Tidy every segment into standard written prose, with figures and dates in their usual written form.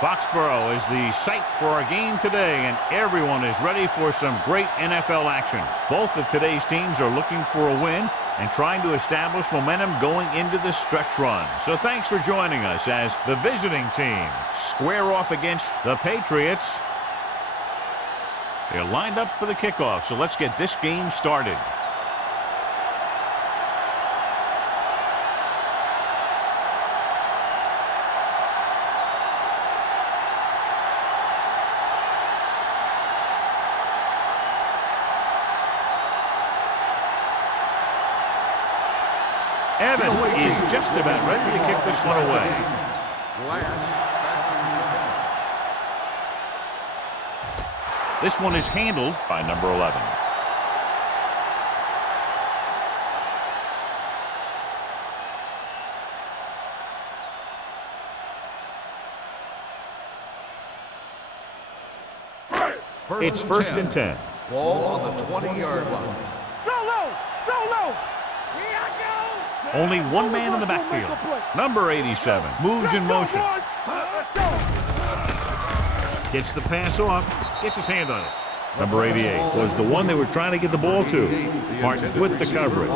Foxborough is the site for our game today, and everyone is ready for some great NFL action. Both of today's teams are looking for a win and trying to establish momentum going into the stretch run. So thanks for joining us as the visiting team square off against the Patriots. They're lined up for the kickoff, so let's get this game started. Evan is just about ready to kick this one away. This one is handled by number 11. It's first and 10. Ball on the 20-yard line. Solo! Only one man in the backfield. Number 87 moves in motion. Gets the pass off. Gets his hand on it. Number 88 was the one they were trying to get the ball to. Martin with the coverage.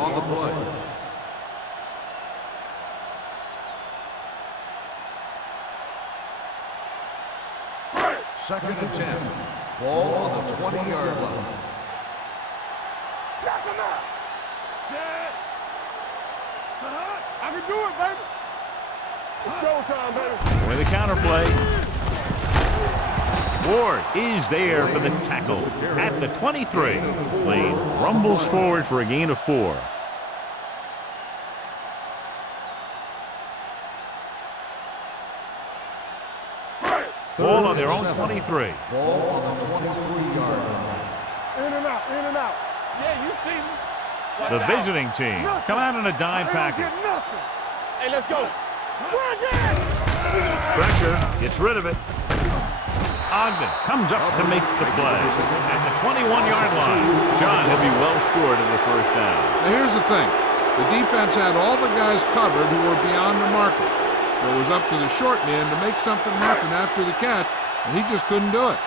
Second and 10. Ball on the 20-yard line. Knock him out. Set. I can do it, baby. It's showtime, baby. With the counterplay. Ward is there for the tackle at the 23. Lead rumbles forward for a gain of 4. Ball on their own 23. Ball on the 23-yard line. In and out. Yeah, you see me. The visiting team come out in a dime package. Hey, let's go. Pressure, gets rid of it. Ogden comes up to make the play at the 21-yard line. John will be well short of the first down. Now here's the thing. The defense had all the guys covered who were beyond the marker. So it was up to the short man to make something happen after the catch, and he just couldn't do it.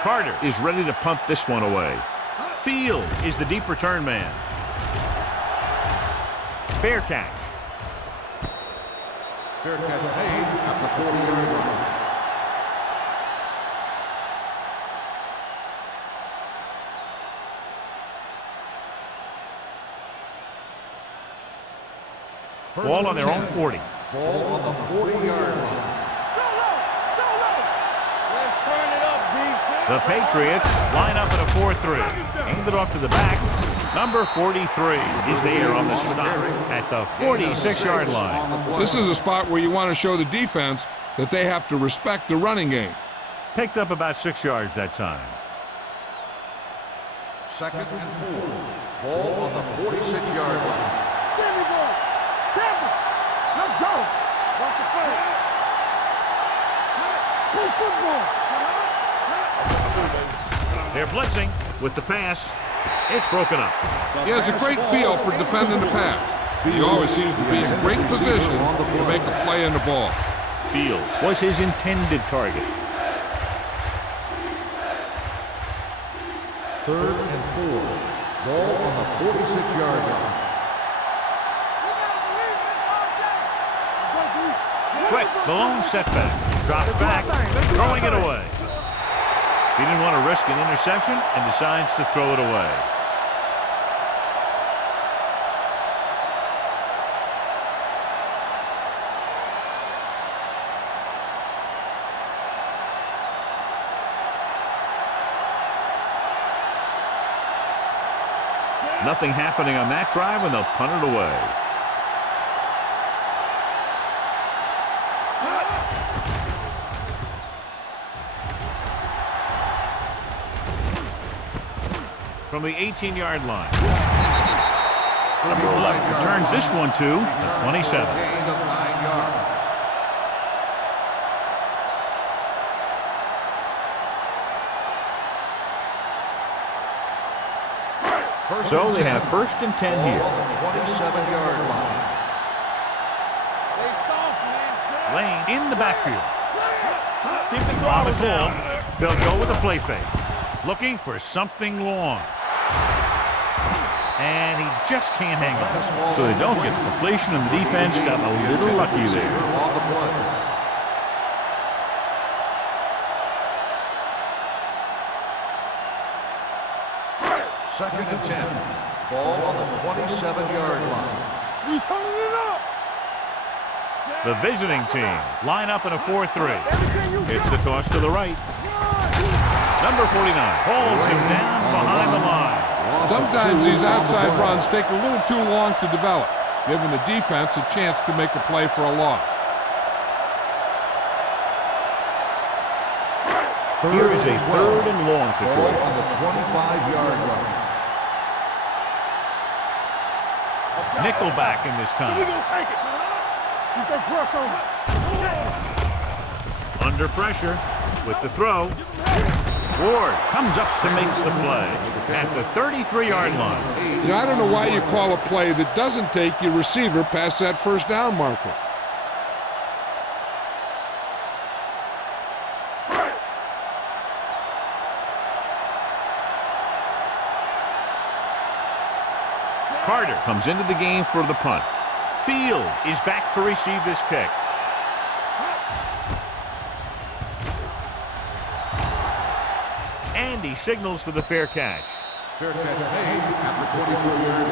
Carter is ready to punt this one away. Field is the deep return man. Fair catch. Fair catch made at the 40-yard line. Ball on their own 40. Ball on the 40-yard line. Let's turn it up, D. The Patriots line up at a 4-3. Hand it off to the back. Number 43 is there on the stop at the 46-yard line. This is a spot where you want to show the defense that they have to respect the running game. Picked up about 6 yards that time. Second and 4. Ball on the 46-yard line. There we go. Let's go. Watch the play. Play football. They're blitzing with the pass. It's broken up. He has a great feel for defending the pass. He always seems to be in great position to make a play on the ball. Fields was his intended target. Third and 4. Ball on the 46-yard line. Quick, the lone setback. Drops back, throwing it away. He didn't want to risk an interception and decides to throw it away. Nothing happening on that drive, and they'll punt it away. From the 18-yard line. Number 11 returns this one to the 27. Gain of 9 yards. So they have first and 10 here. On the 27-yard line. Lane in the backfield. On the call, they'll go with a play fake. Looking for something long. And he just can't hang on. So they don't get the completion, and the defense got a little lucky there. Second and 10. Ball on the 27-yard line. We turning it up. The visiting team line up in a 4-3. It's the toss to the right. Number 49 holds him down behind the line. Sometimes these outside runs take a little too long to develop, giving the defense a chance to make a play for a loss. Here is a 3rd and long Ball situation. on the 25-yard line. Nickelback in this We time. gonna take it. You can press on it. Under pressure with the throw. Ward comes up to make the play at the 33-yard line. You know, I don't know why you call a play that doesn't take your receiver past that first down marker. Carter comes into the game for the punt. Fields is back to receive this kick. And he signals for the fair catch. Fair catch made at the 24-yard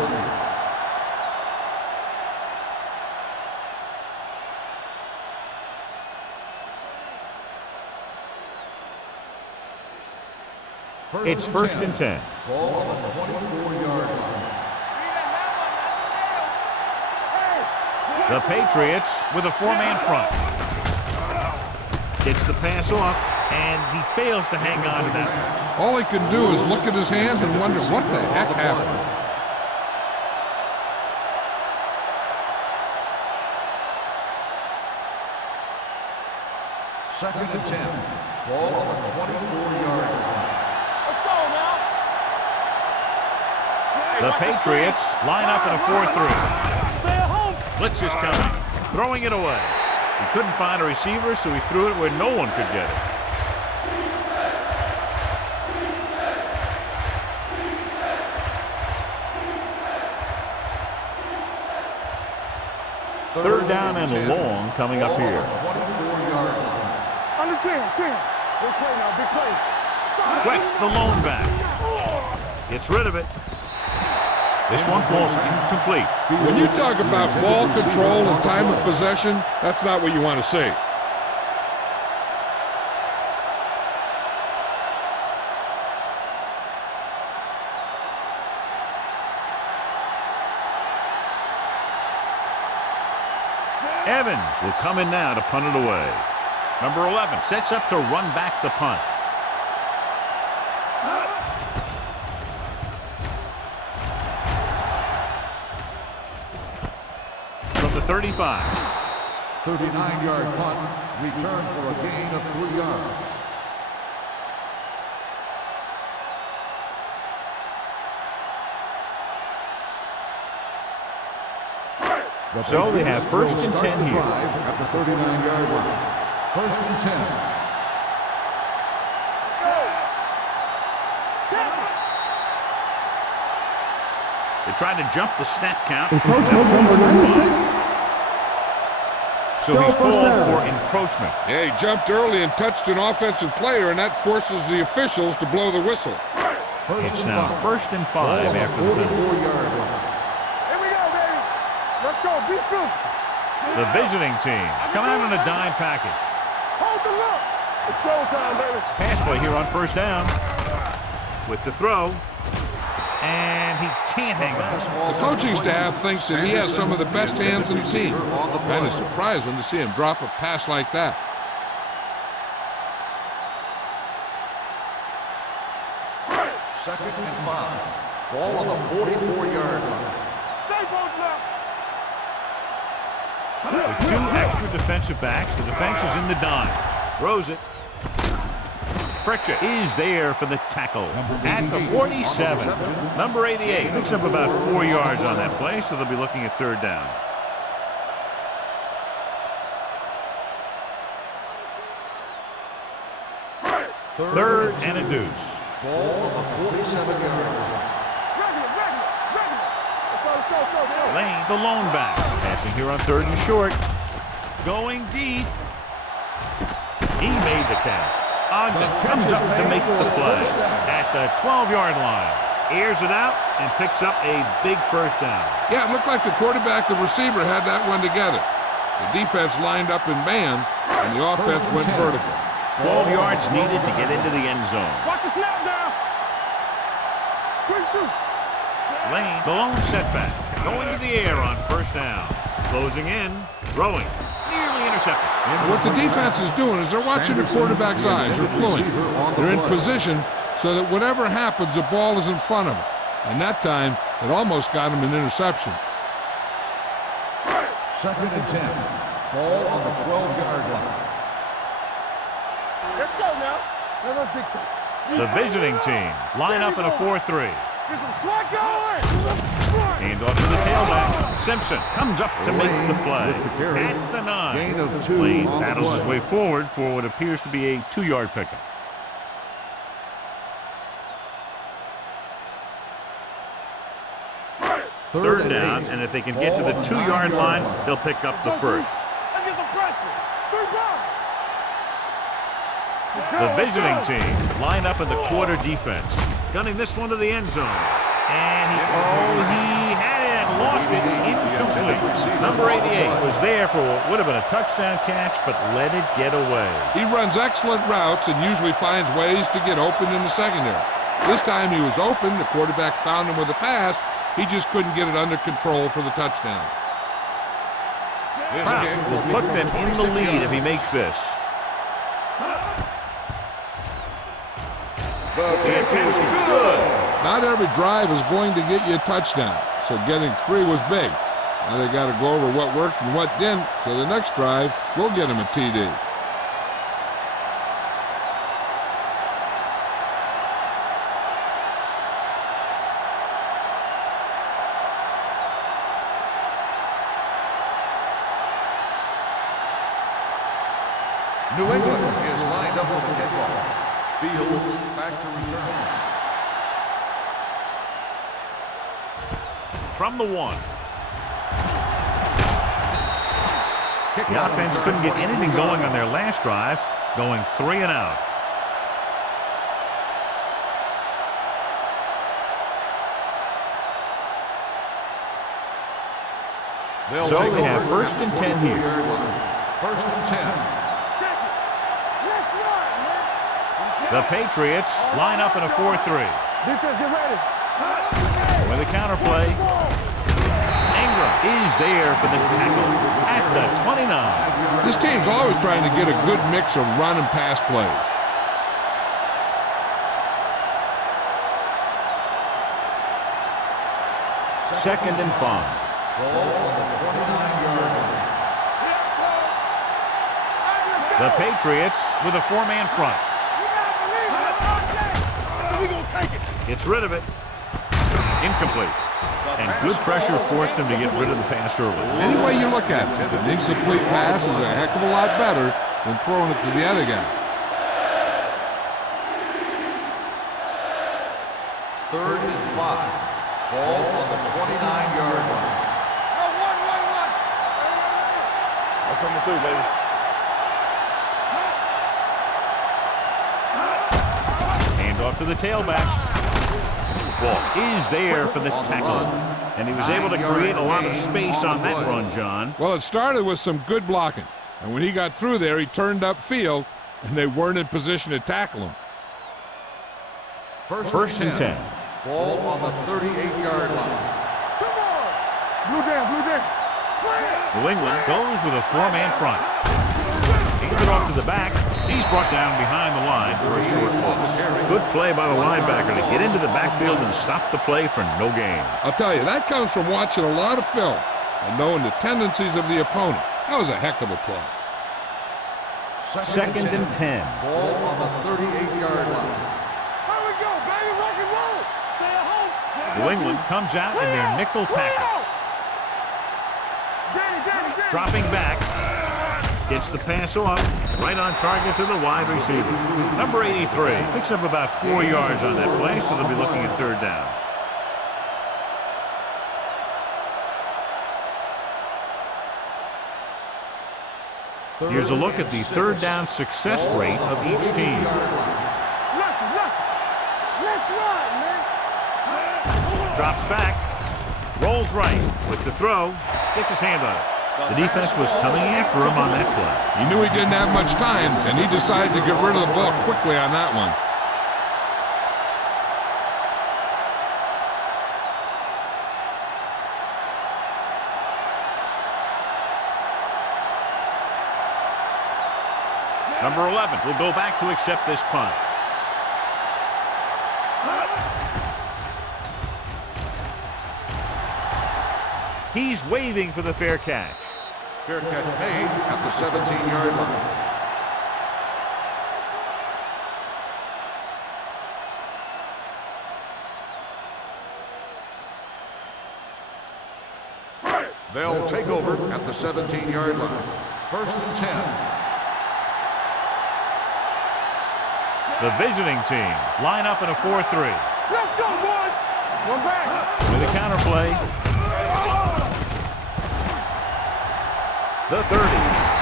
line. It's 1st and 10. Ball on the 24-yard line. The Patriots with a 4-man front. Gets the pass off, and he fails to hang on to that pass. All he can do is look at his hands and wonder what the heck happened. Second and 10. Ball on the 24-yard line. Let's go now. The Patriots line up in a 4-3. Stay at home. Blitz is coming. Throwing it away. He couldn't find a receiver, so he threw it where no one could get it. Third down and long coming up here. 24-yard line. Under 10. Big play now. Big play. Quick, the lone back. Gets rid of it. This one falls incomplete. When you talk about ball control and time of possession, that's not what you want to see. Evans will come in now to punt it away. Number 11 sets up to run back the punt. From the 35. 39-yard punt. Return for a gain of 3 yards. So they have 1st and 10 here. At the 39-yard line. 1st and 10. They tried to jump the snap count. Encroachment number 96. So he's Still first called down. for encroachment. Yeah, he jumped early and touched an offensive player, and that forces the officials to blow the whistle. It's now 1st and 5 after the penalty. 44-yard line. Here we go, baby. Let's go. Be physical. The visiting team come out on a dime package. Hold the look. It's showtime, baby. Pass play here on 1st down. With the throw. And he can't hang on. The coaching staff thinks that he has some of the best hands in the team. Kind of surprising to see him drop a pass like that. Second and 5. Ball on the 44-yard line. Stay both up. With 2 extra defensive backs, the defense is in the dime. Throws it. Pritchett is there for the tackle at the 47. Number 88 picks up about 4 yards on that play, so they'll be looking at 3rd down. Third and a deuce. Ball on the 47-yard line. Lane, the lone back. Passing here on third and short. Going deep. He made the catch. Ogden comes up to make the play at the 12-yard line. Airs it out and picks up a big first down. Yeah, it looked like the quarterback and receiver had that one together. The defense lined up in man, and the offense went vertical. 12 yards needed to get into the end zone. Watch the snap now. Quick shoot. Lane, the lone setback. Going to the air on first down. Closing in, throwing. Nearly intercepted. What the defense is doing is they're watching the quarterback's eyes. They're cluing. They're in position so that whatever happens, the ball is in front of them. And that time, it almost got him an interception. Second and 10. Ball on the 12-yard line. Let's go now. Let's big time. The visiting team line up in a 4-3. Get some slack going. Hand off to the tailback. Simpson comes up to make the play at the 9. Gain of 2 Lane on the battles his play. way forward for what appears to be a 2-yard pickup. Third down, and if they can get to the 2-yard line, they'll pick up the first. Let's get some pressure. 3 The visiting team line up in the quarter defense, gunning this one to the end zone. And he had it and lost it, incomplete. Number 88 was there for what would have been a touchdown catch, but let it get away. He runs excellent routes and usually finds ways to get open in the secondary. This time he was open. The quarterback found him with a pass. He just couldn't get it under control for the touchdown. Kraft will put them in the lead if he makes this. The attempt is good. Not every drive is going to get you a touchdown, so getting 3 was big. Now they got to go over what worked and what didn't, so the next drive will get him a TD. New England is lined up for the kickoff. Fields back to return. From the 1. The offense couldn't get anything going on their last drive, going 3 and out. So they have first and 10 here. First and 10. The Patriots line up in a 4-3. Defense, get ready. With a counterplay, Ingram is there for the tackle at the 29. This team's always trying to get a good mix of run and pass plays. Second and 5. Ball on the 29-yard line. The Patriots with a 4-man front. Gets rid of it. Incomplete. And good pressure forced him to get rid of the pass early. Any way you look at it, an incomplete pass is a heck of a lot better than throwing it to the other guy. Third and 5. Ball on the 29-yard line. I'm coming through, baby. Hand off to the tailback. Ball is there for the tackle. And he was able to create a lot of space on that run, John. Well, it started with some good blocking. And when he got through there, he turned upfield, and they weren't in position to tackle him. First and 10. Ball on the 38-yard line. Come on. Blue down. New England goes with a 4-man front. Hands it off to the back. He's brought down behind the line for a short loss. Good play by the linebacker to get into the backfield and stop the play for no gain. I'll tell you, that comes from watching a lot of film and knowing the tendencies of the opponent. That was a heck of a play. Second and 10. Ball on the 38-yard line. Here we go, baby. Rock and roll. Stay at home. New England comes out in their nickel package. Danny. Dropping back. Gets the pass off. Right on target to the wide receiver. Number 83 picks up about 4 yards on that play, so they'll be looking at third down. Here's a look at the third down success rate of each team. Drops back. Rolls right with the throw. Gets his hand on it. The defense was coming after him on that play. He knew he didn't have much time, and he decided to get rid of the ball quickly on that one. Number 11 will go back to accept this punt. He's waving for the fair catch. Fair catch made at the 17-yard line. They'll take over at the 17-yard line. 1st and 10. The visiting team line up in a 4-3. Let's go, boys. One back. With a counter play. The 30.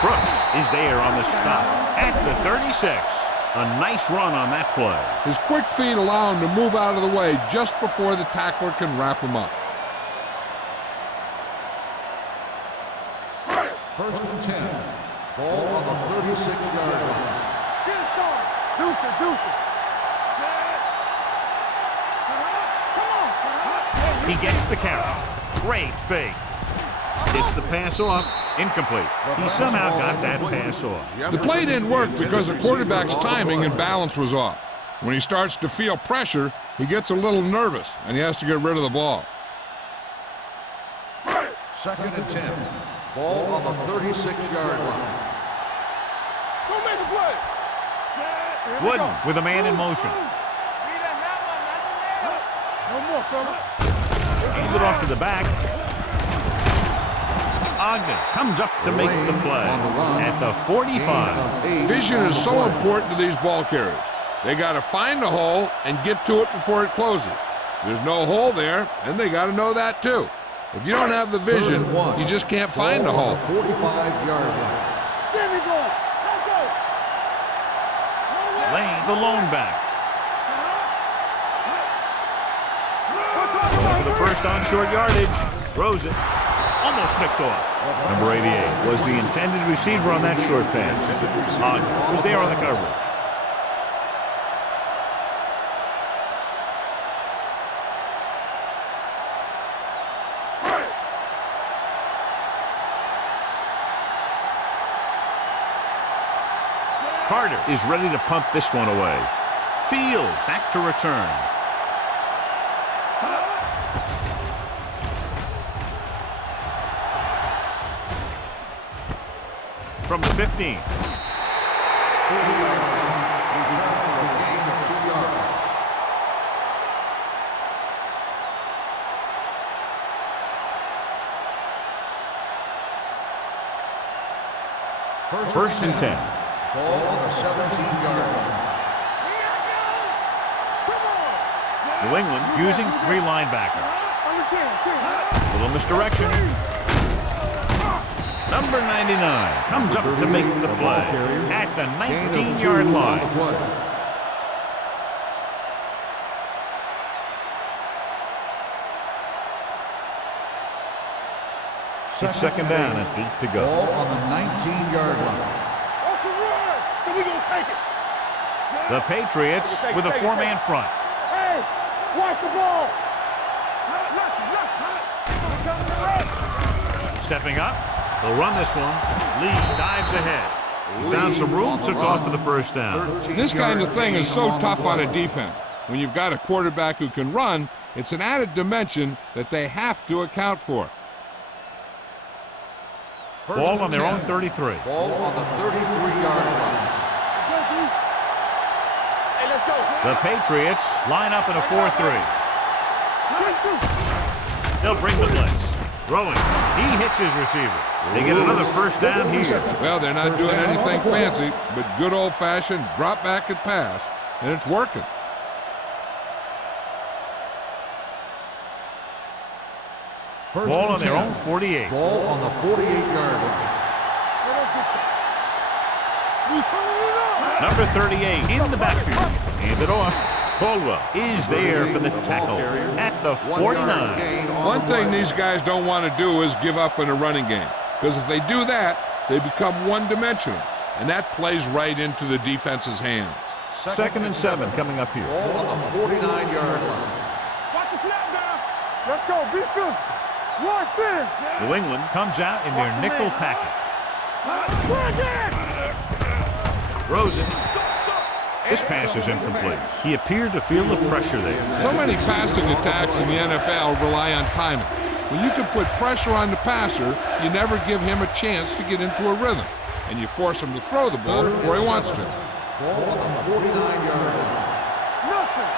Brooks is there on the stop at the 36. A nice run on that play. His quick feet allow him to move out of the way just before the tackler can wrap him up. 1st and 10. Ball on the 36-yard line. Get it started. Deuce it, deuce it. Come on. He gets the carry. Great fake. Gets the pass off. Incomplete. He somehow got that pass off. The play didn't work because the quarterback's timing and balance was off. When he starts to feel pressure, he gets a little nervous, and he has to get rid of the ball. 2nd and 10. Ball on the 36-yard line. Don't make a play. Wooden with a man in motion. No more, fella. Hand it off to the back. Ogden comes up to make the play at the 45. Vision is so important to these ball carriers. They got to find the hole and get to it before it closes. There's no hole there, and they got to know that too. If you don't have the vision, you just can't find the hole. 45-yard line. There we go. Let's go. Lane, the lone back. For the first on short yardage. Throws it. Almost picked off. Number 88 was the intended receiver on that short pass. Ogden was there on the coverage. Carter is ready to punt this one away. Fields back to return. From the 15. Return for a gain of 2 yards. First and 10. Ball on the 17-yard line. New England using 3 linebackers. Little misdirection. Number 99 comes up to make the play at the 19-yard line. It's second down and 8 to go. Ball on the 19-yard line. So we gonna take it. The Patriots with a 4-man front. Hey, watch the ball. Stepping up, they'll run this one. Lee dives ahead. He found some room, took off for the first down. This kind of thing is so tough on a defense. When you've got a quarterback who can run, it's an added dimension that they have to account for. Ball on their own 33. Ball on the 33-yard line. Hey, let's go. The Patriots line up in a 4-3. They'll bring the blitz. Throwing. He hits his receiver. They get another first down here. Well, they're not doing anything fancy, but good old-fashioned drop back and pass, and it's working. Ball on their own 48. Ball on the 48-yard line. Number 38 in the backfield. Hand it off. Caldwell is there for the tackle at the 49. One thing these guys don't want to do is give up in a running game, because if they do that, they become one-dimensional, and that plays right into the defense's hands. Second and 7 coming up here. Ball on the 49-yard line. Watch the snap down. Let's go. Be physical. Watch this. New England comes out in their nickel package. Rosen. This pass is incomplete. He appeared to feel the pressure there. So many passing attacks in the NFL rely on timing. When you can put pressure on the passer, you never give him a chance to get into a rhythm, and you force him to throw the ball before he wants to. Ball on the 49-yard line. Nothing.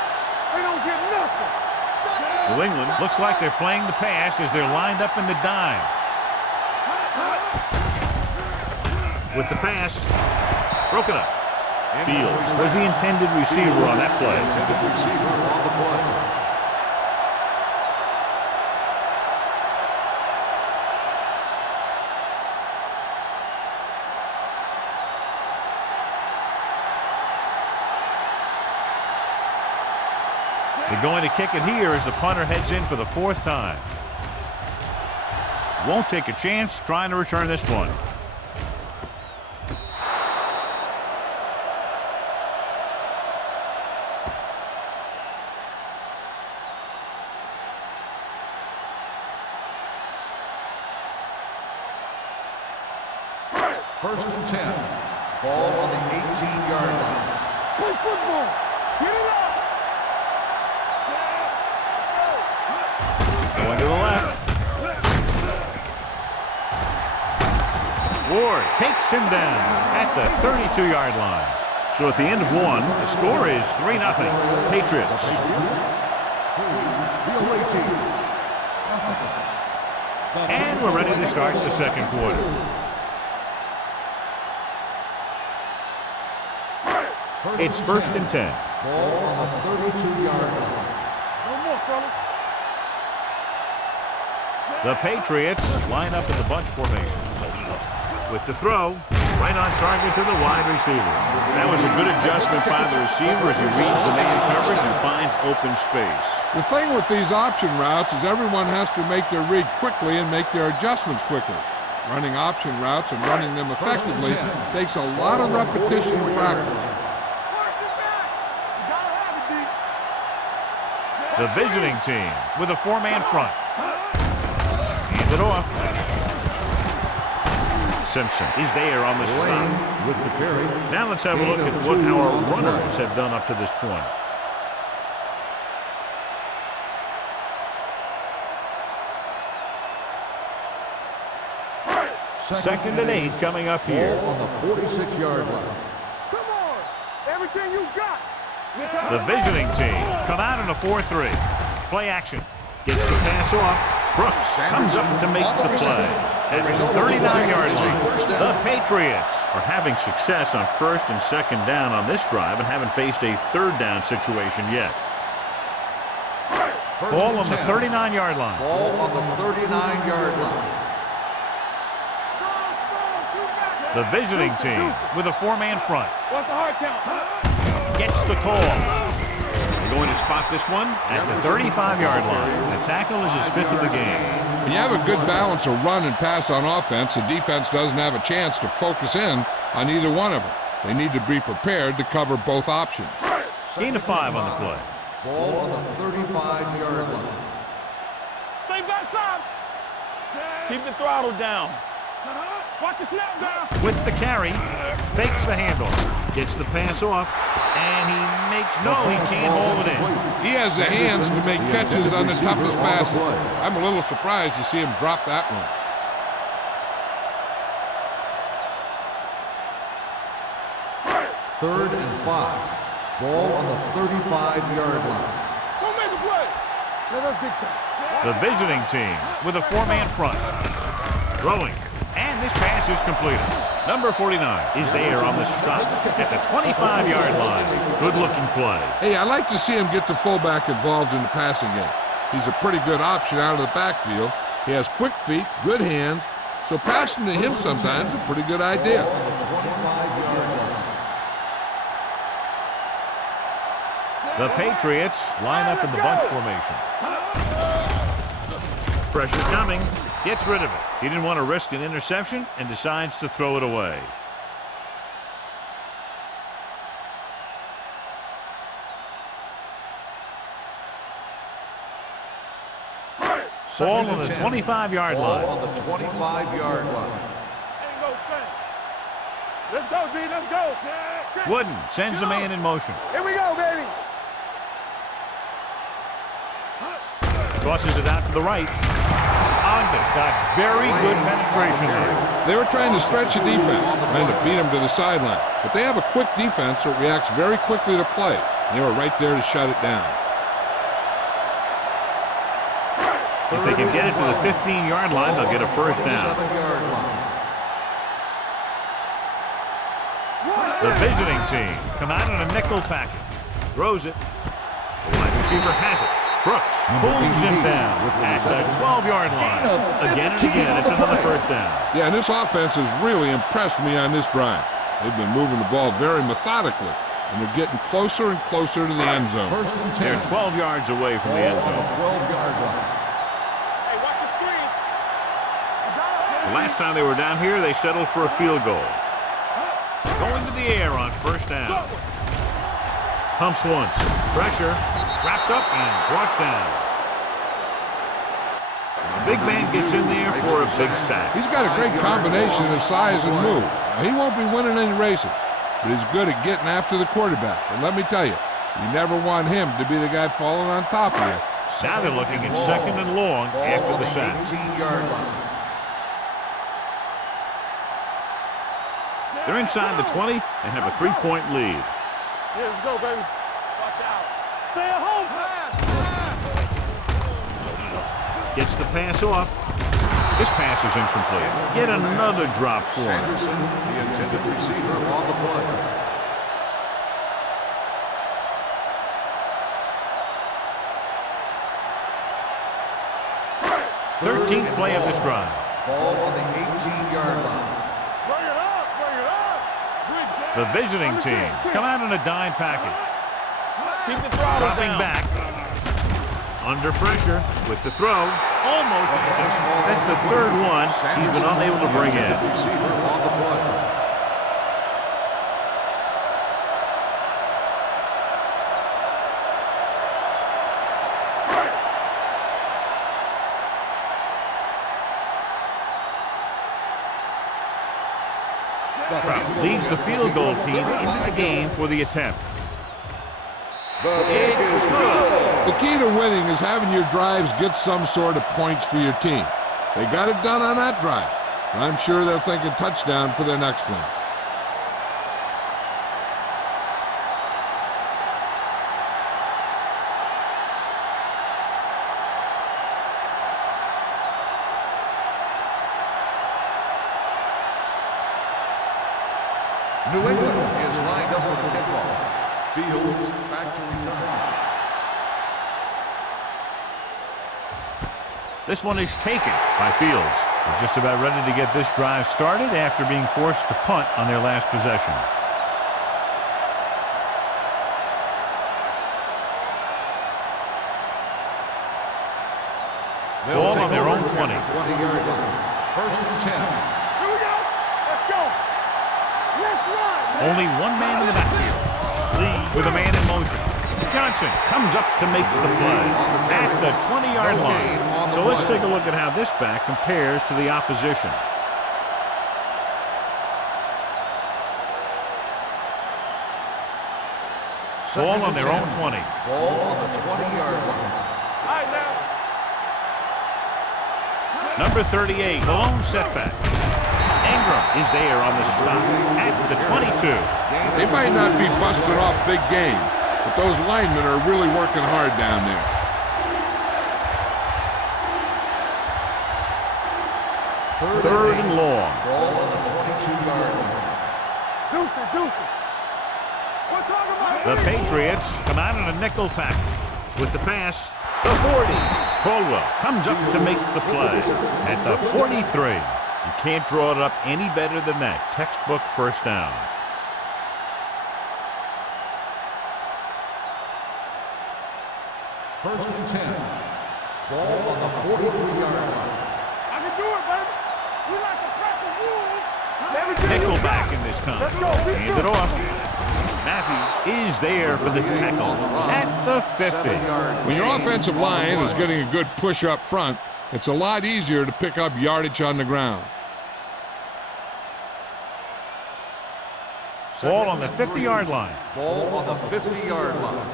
They don't get nothing. New England looks like they're playing the pass as they're lined up in the dime. With the pass, broken up. Fields was the intended receiver on that play. Intended receiver on the play. They're going to kick it here as the punter heads in for the 4th time. Won't take a chance trying to return this one. First and 10. Ball on the 18-yard line. Play football. Get it up. Going to the left. Ward takes him down at the 32-yard line. So at the end of one, the score is 3-0. Patriots. The away team. And we're ready to start the second quarter. It's first and 10. Ball on the 32-yard line. No more, fellas. The Patriots line up in the bunch formation. With the throw, right on target to the wide receiver. That was a good adjustment by the receiver as he reads the man coverage and finds open space. The thing with these option routes is everyone has to make their read quickly and make their adjustments quickly. Running option routes and running them effectively takes a lot of repetition and practice. The visiting team with a 4-man front. Hand it off. Simpson is there on the stop. With the carry. Now let's have a look at what our runners have done up to this point. Second and 8 coming up here. Ball on the 46-yard line. Come on. Everything you got. The visiting team come out in a 4-3. Play action. Gets the pass off. Brooks comes up to make the play. At the 39-yard line, the Patriots are having success on first and second down on this drive and haven't faced a third down situation yet. Ball on the 39-yard line. Ball on the 39-yard line. The visiting team with a 4-man front. What's the hard count? Gets the call. They're going to spot this one at the 35-yard line. The tackle is his 5th of the game. When you have a good balance of run and pass on offense, the defense doesn't have a chance to focus in on either one of them. They need to be prepared to cover both options. Gain of 5 on the play. Ball on the 35-yard line. Stay backside. Keep the throttle down. Watch the snap down. With the carry, fakes the handle, gets the pass off, and he makes he can't hold it in. He has the hands to make catches on the toughest passes. I'm a little surprised to see him drop that one. Third and 5. Ball on the 35-yard line. Don't make a play. The visiting team with a four-man front. Throwing. And this pass is completed. Number 49 is there on the stop at the 25-yard line. Good-looking play. Hey, I like to see him get the fullback involved in the passing game. He's a pretty good option out of the backfield. He has quick feet, good hands, so passing to him sometimes is a pretty good idea. The Patriots line up in the bunch formation. Pressure coming. Gets rid of it. He didn't want to risk an interception and decides to throw it away. Ball on the 25-yard line. Ball on the 25-yard line. Let's go, B. Let's go. Wooden sends a man in motion. Here we go, baby. Tosses it out to the right. Ogden got very good penetration there. They were trying to stretch the defense, trying to beat him to the sideline. But they have a quick defense that reacts very quickly to play. And they were right there to shut it down. If they can get it to the 15-yard line, they'll get a first down. The visiting team come out in a nickel package. Throws it. The wide receiver has it. Brooks pulls him down at the 12-yard line. Again and again, it's another first down. Yeah, and this offense has really impressed me on this drive. They've been moving the ball very methodically, and they're getting closer and closer to the end zone. They're 12 yards away from the end zone. 12-yard line. Hey, watch the screen. The last time they were down here, they settled for a field goal. Going to the air on first down. Pumps once. Pressure. Wrapped up and brought down. The big man gets in there for a big sack. He's got a great combination of size and move. Now, he won't be winning any races, but he's good at getting after the quarterback. And let me tell you, you never want him to be the guy falling on top of you. Now they're looking at second and long after the sack. 18-yard line. They're inside the 20 and have a 3-point lead. Yeah, let's go, baby. Watch out. Stay at home. Gets the pass off. This pass is incomplete. Yet another drop for him. Sanderson, the intended receiver on the play. Thirteenth play of this drive. Ball on the 18-yard line. Bring it up. Bring it up. The visiting team come out in a dime package. Keep the throttle Dropping down. back. Under pressure with the throw. Almost interception. That's the third one he's been unable to bring in. Receiver on the play. Leads the field goal team into the game for the attempt. It's good. The key to winning is having your drives get some sort of points for your team. They got it done on that drive. And I'm sure they're thinking touchdown for their next one. New England is lined up for the kickoff. Fields back to return. This one is taken by Fields. They're just about ready to get this drive started after being forced to punt on their last possession. Ball on their own 20. 20-yard line. First and 10. Here we go. Let's go. Let's run. Only one man in the backfield. Lee with a man in motion. Johnson comes up to make the play at the 20-yard line. So let's take a look at how this back compares to the opposition. Ball on their own 20. Ball on the 20-yard line. All right, now. Number 38, the lone setback. Ingram is there on the stop at the 22. They might not be busting off big game, but those linemen are really working hard down there. Third and long. Ball on the 22-yard line. Deuce. We're talking about The Patriots come out in a nickel package with the pass. The 40. Caldwell comes up to make the play at the 43. You can't draw it up any better than that. Textbook first down. First and 10. Ball on the 43-yard line. I can do it, baby. We like to practice rules. Everything Nickel you back got. in this time. Let's go. Hand it off. Matthews is there for the tackle at the 50. When your offensive line is getting a good push up front, it's a lot easier to pick up yardage on the ground. Ball on the 50-yard line. Ball on the 50-yard line.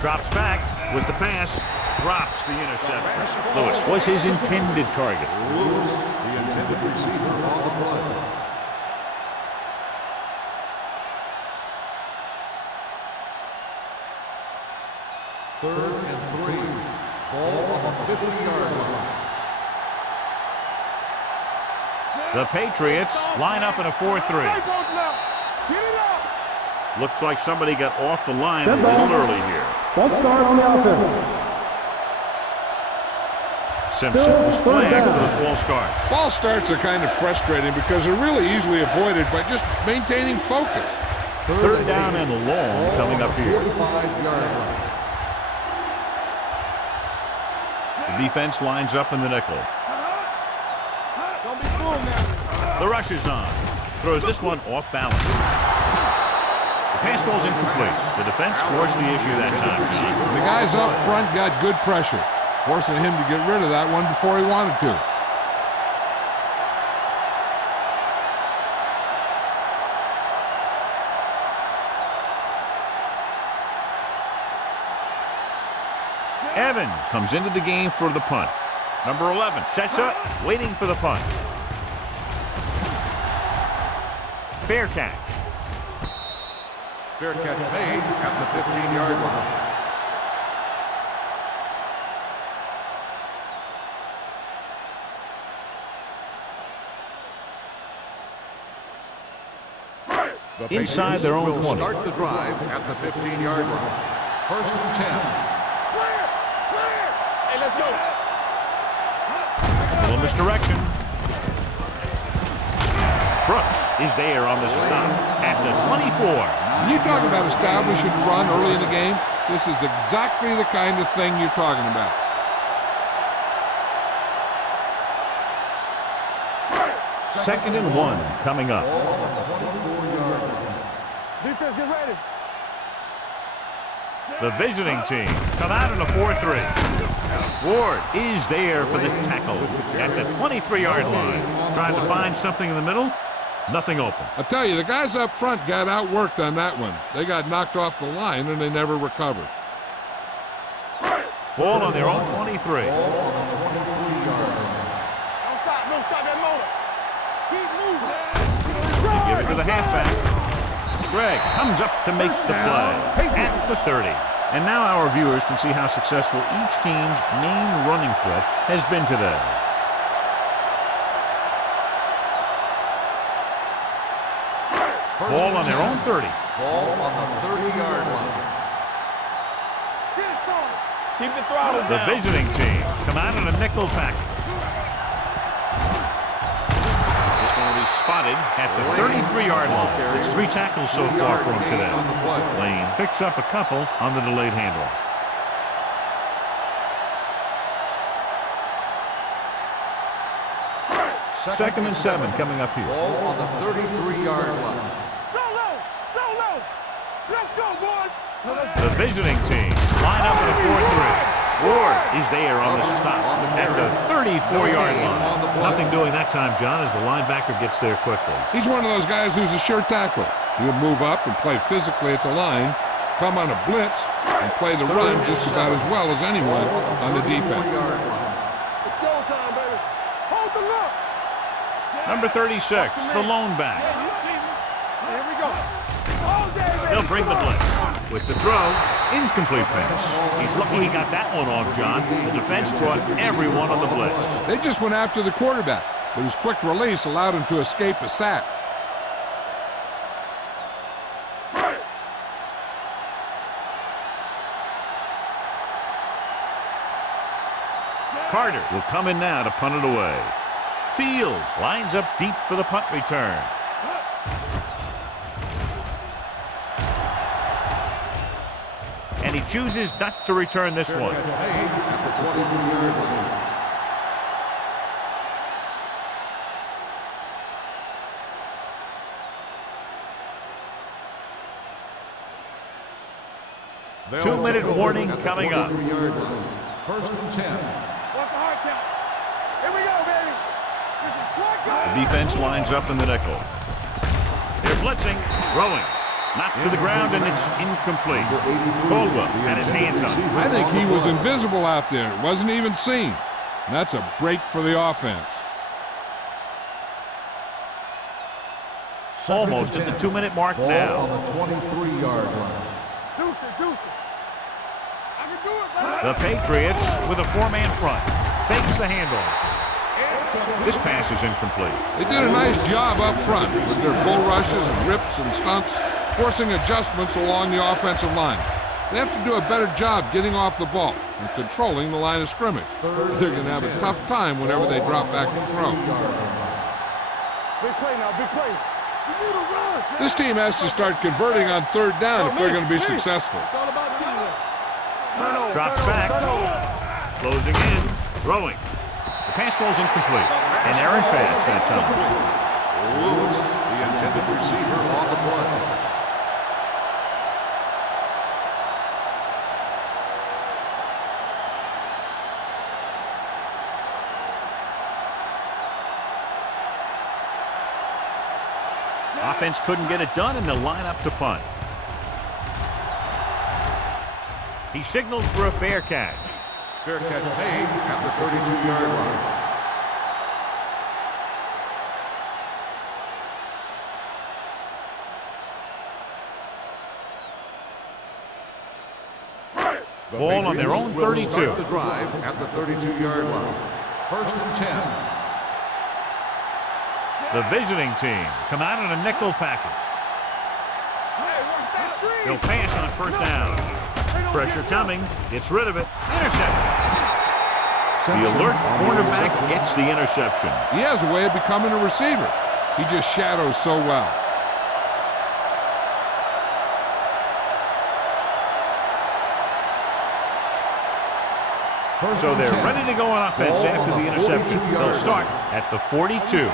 Drops back with the pass. Drops the interception. Lewis was his intended target. Lewis, the intended receiver on the play. Third and 3. Ball on the 50-yard line. The Patriots line up in a 4-3. Get it up. Looks like somebody got off the line a Step back. little early here. False start on the offense. Simpson was flagged for the false start. False starts are kind of frustrating because they're really easily avoided by just maintaining focus. Third down and long coming up here. 45-yard line. The defense lines up in the nickel. Don't be fooled now. The rush is on. Throws this one off balance. The pass falls incomplete. The defense forced the issue that time, John. The guys up front got good pressure, forcing him to get rid of that one before he wanted to. Evans comes into the game for the punt. Number 11 sets up, waiting for the punt. Fair catch. Fair catch made at the 15-yard line. The Inside their own will 20. start the drive at the 15-yard line. First and 10. Hey, let's go. A little misdirection. Brooks is there on the stop at the 24. When you talk about establishing a run early in the game, this is exactly the kind of thing you're talking about. Second and 1 coming up. Ball on the 24-yard line. Defense, get ready. The visiting team come out in a 4-3. Ward is there for the tackle at the 23-yard line. Trying to find something in the middle. Nothing open. I tell you, the guys up front got outworked on that one. They got knocked off the line and they never recovered. Ball on their own 23. Ball on the 23-yard line. Don't stop that motor. Keep moving. They give it to the halfback. Gregg comes up to make the play at the 30. And now our viewers can see how successful each team's main running threat has been today. Ball on their own 30. Ball on the 30-yard line. Keep the throttle The down. visiting team come out in a nickel package. This one will be spotted at the 33-yard line. It's 3 tackles so far for him today. Lane picks up a couple on the delayed handoff. Second and 7 coming up here. Ball on the 33-yard line. Solo. Let's go, boys. The visiting team line up in a 4-3. Ward is there on the stop at the 34-yard line. Nothing doing that time, John, as the linebacker gets there quickly. He's one of those guys who's a sure tackler. He'll move up and play physically at the line, come on a blitz, and play the run just about as well as anyone on the defense. It's showtime, baby. Hold the look. Number 36, the lone back. You see me? Here we go. All day, baby. He'll to bring the blitz. With the throw, incomplete pass. He's lucky he got that one off, John. The defense brought everyone on the blitz. They just went after the quarterback, but his quick release allowed him to escape a sack. Carter will come in now to punt it away. Fields lines up deep for the punt return. And he chooses not to return this one. Two-minute warning coming up. First and 10. Here we go, baby. The defense lines up in the nickel. They're blitzing, throwing. Knocked to the ground, and it's incomplete. Caldwell had his hands on it. I think he was invisible out there. It wasn't even seen. And that's a break for the offense. Almost at the 2-minute mark Ball now. on the 23-yard line. The Patriots with a four-man front. Fakes the handoff. This pass is incomplete. They did a nice job up front with their bull rushes and rips and stunts, forcing adjustments along the offensive line. They have to do a better job getting off the ball and controlling the line of scrimmage. They're going to have a tough time whenever they drop back to throw. Big play now, big play. You need to run. This team has to start converting on third down if they're going to be successful. It's all about teamwork. Drops back. Closing in. Throwing. The pass falls incomplete. An errant pass that time. Lewis, the intended receiver, on the play. Offense couldn't get it done, and they'll line up to punt. He signals for a fair catch. Fair catch made at the 32-yard line. Ball on their own 32. Start the drive at the 32-yard line. First and 10. The visiting team come out in a nickel package. They'll pass on first down. Pressure coming. Gets rid of it. Interception. The alert cornerback gets the interception. He has a way of becoming a receiver. He just shadows so well. So they're ready to go on offense after the interception. They'll start at the 42.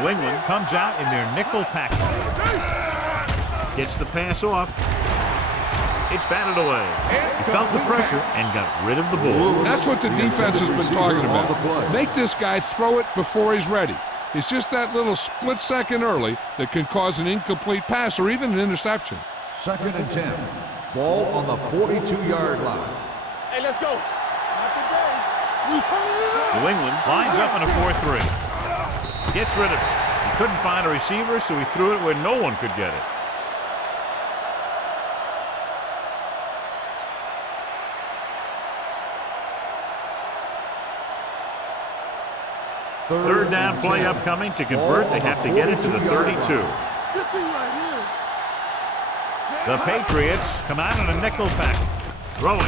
New England comes out in their nickel package. Gets the pass off. It's batted away. He felt the pressure and got rid of the ball. That's what the defense has been talking about. Make this guy throw it before he's ready. It's just that little split second early that can cause an incomplete pass or even an interception. Second and 10. Ball on the 42-yard line. Hey, let's go. New England lines up in a 4-3. Gets rid of it. He couldn't find a receiver, so he threw it where no one could get it. Third down play upcoming. To convert, they have to get it to the 32. The Patriots come out in a nickel package. Throwing.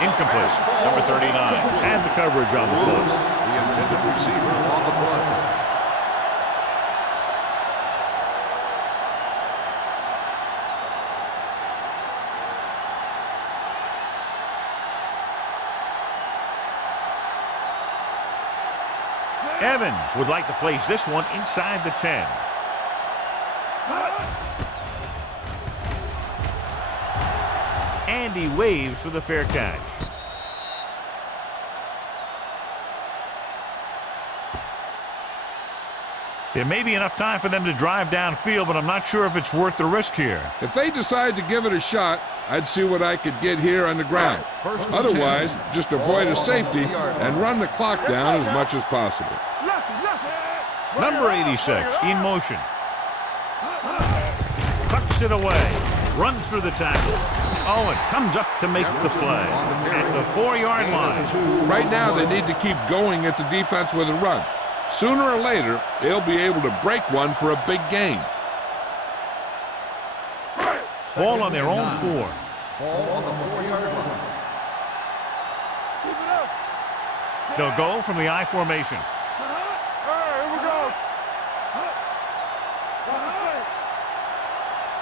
Incomplete. Number 39. And the coverage on the play. The intended receiver on the play. Evans would like to place this one inside the 10. And he waves for the fair catch. There may be enough time for them to drive downfield, but I'm not sure if it's worth the risk here. If they decide to give it a shot, I'd see what I could get here on the ground. Otherwise, just avoid a safety and run the clock down as much as possible. Number 86 in motion. Tucks it away. Runs through the tackle. Oh, and comes up to make the play at the 4-yard line. Right now, they need to keep going at the defense with a run. Sooner or later, they'll be able to break one for a big gain. Ball on their own 4. Ball on the 4-yard line. They'll go from the I formation. Here we go.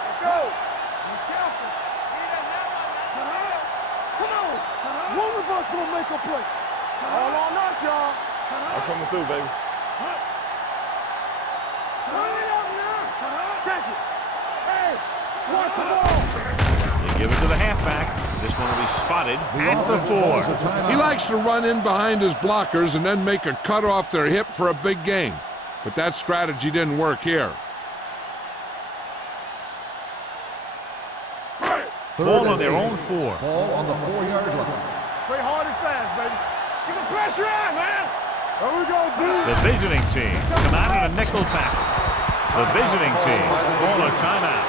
Let's go. Be careful. Come on. One of us will make a play. All on us, y'all. I'm coming through, baby. Hurry up now. Check it. Hey, watch the ball. They give it to the halfback. This one will be spotted at the 4. He likes to run in behind his blockers and then make a cut off their hip for a big gain. But that strategy didn't work here. Ball on their own 4. Ball on the 4-yard line. Play hard and fast, baby. Keep the pressure on, man. There we go, dude. The visiting team come out in a nickel pack. The visiting team call a timeout.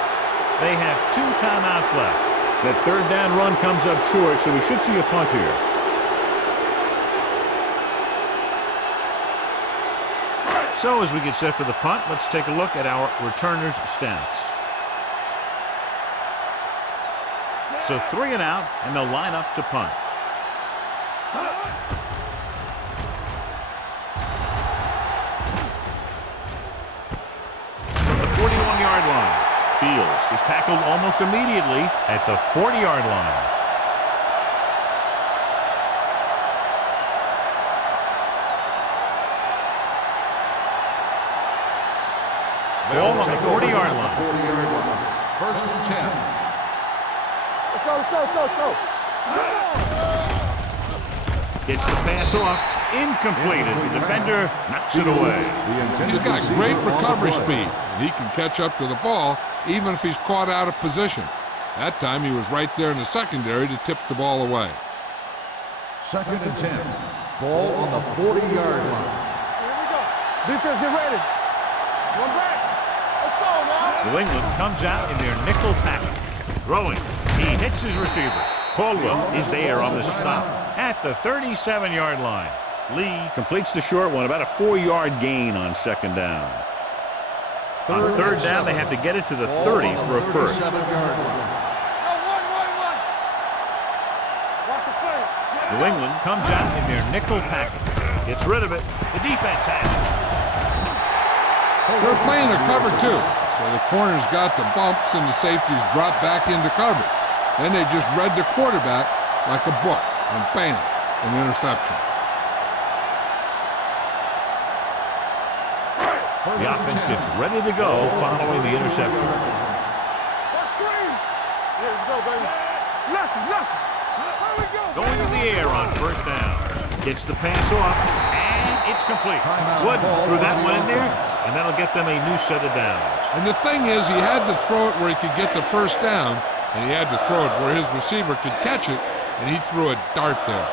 They have 2 timeouts left. That 3rd down run comes up short, so we should see a punt here. So as we get set for the punt, let's take a look at our returners' stats. So 3 and out, and they'll line up to punt. From the 41-yard line, Fields is tackled almost immediately at the 40-yard line. Ball on the 40-yard line. 40-yard line. 1st and 10. Let's go, let's go, let's go, let's go. Gets the pass off. Incomplete as the defender knocks it away. He's got great recovery speed, and he can catch up to the ball even if he's caught out of position. That time he was right there in the secondary to tip the ball away. 2nd and 10. Ball on the 40-yard line. Here we go. Defense, get ready. One back. Let's go now. New England comes out in their nickel package. Throwing. He hits his receiver. Caldwell is there on the stop at the 37-yard line. Lee completes the short one, about a 4-yard gain on 2nd down. On 3rd down, they have to get it to the 30 for a first. New England comes out in their nickel package. Gets rid of it. The defense has it. They're playing a cover 2, so the corners got the bumps and the safeties dropped back into cover. Then they just read the quarterback like a book, and bam, an interception. The offense gets ready to go following the interception. Let's screen. Here we go, baby. Nothing. Where we go? Going in the air on 1st down. Gets the pass off, and it's complete. Wood threw that one in there, and that'll get them a new set of downs. And the thing is, he had to throw it where he could get the 1st down, and he had to throw it where his receiver could catch it, and he threw a dart there.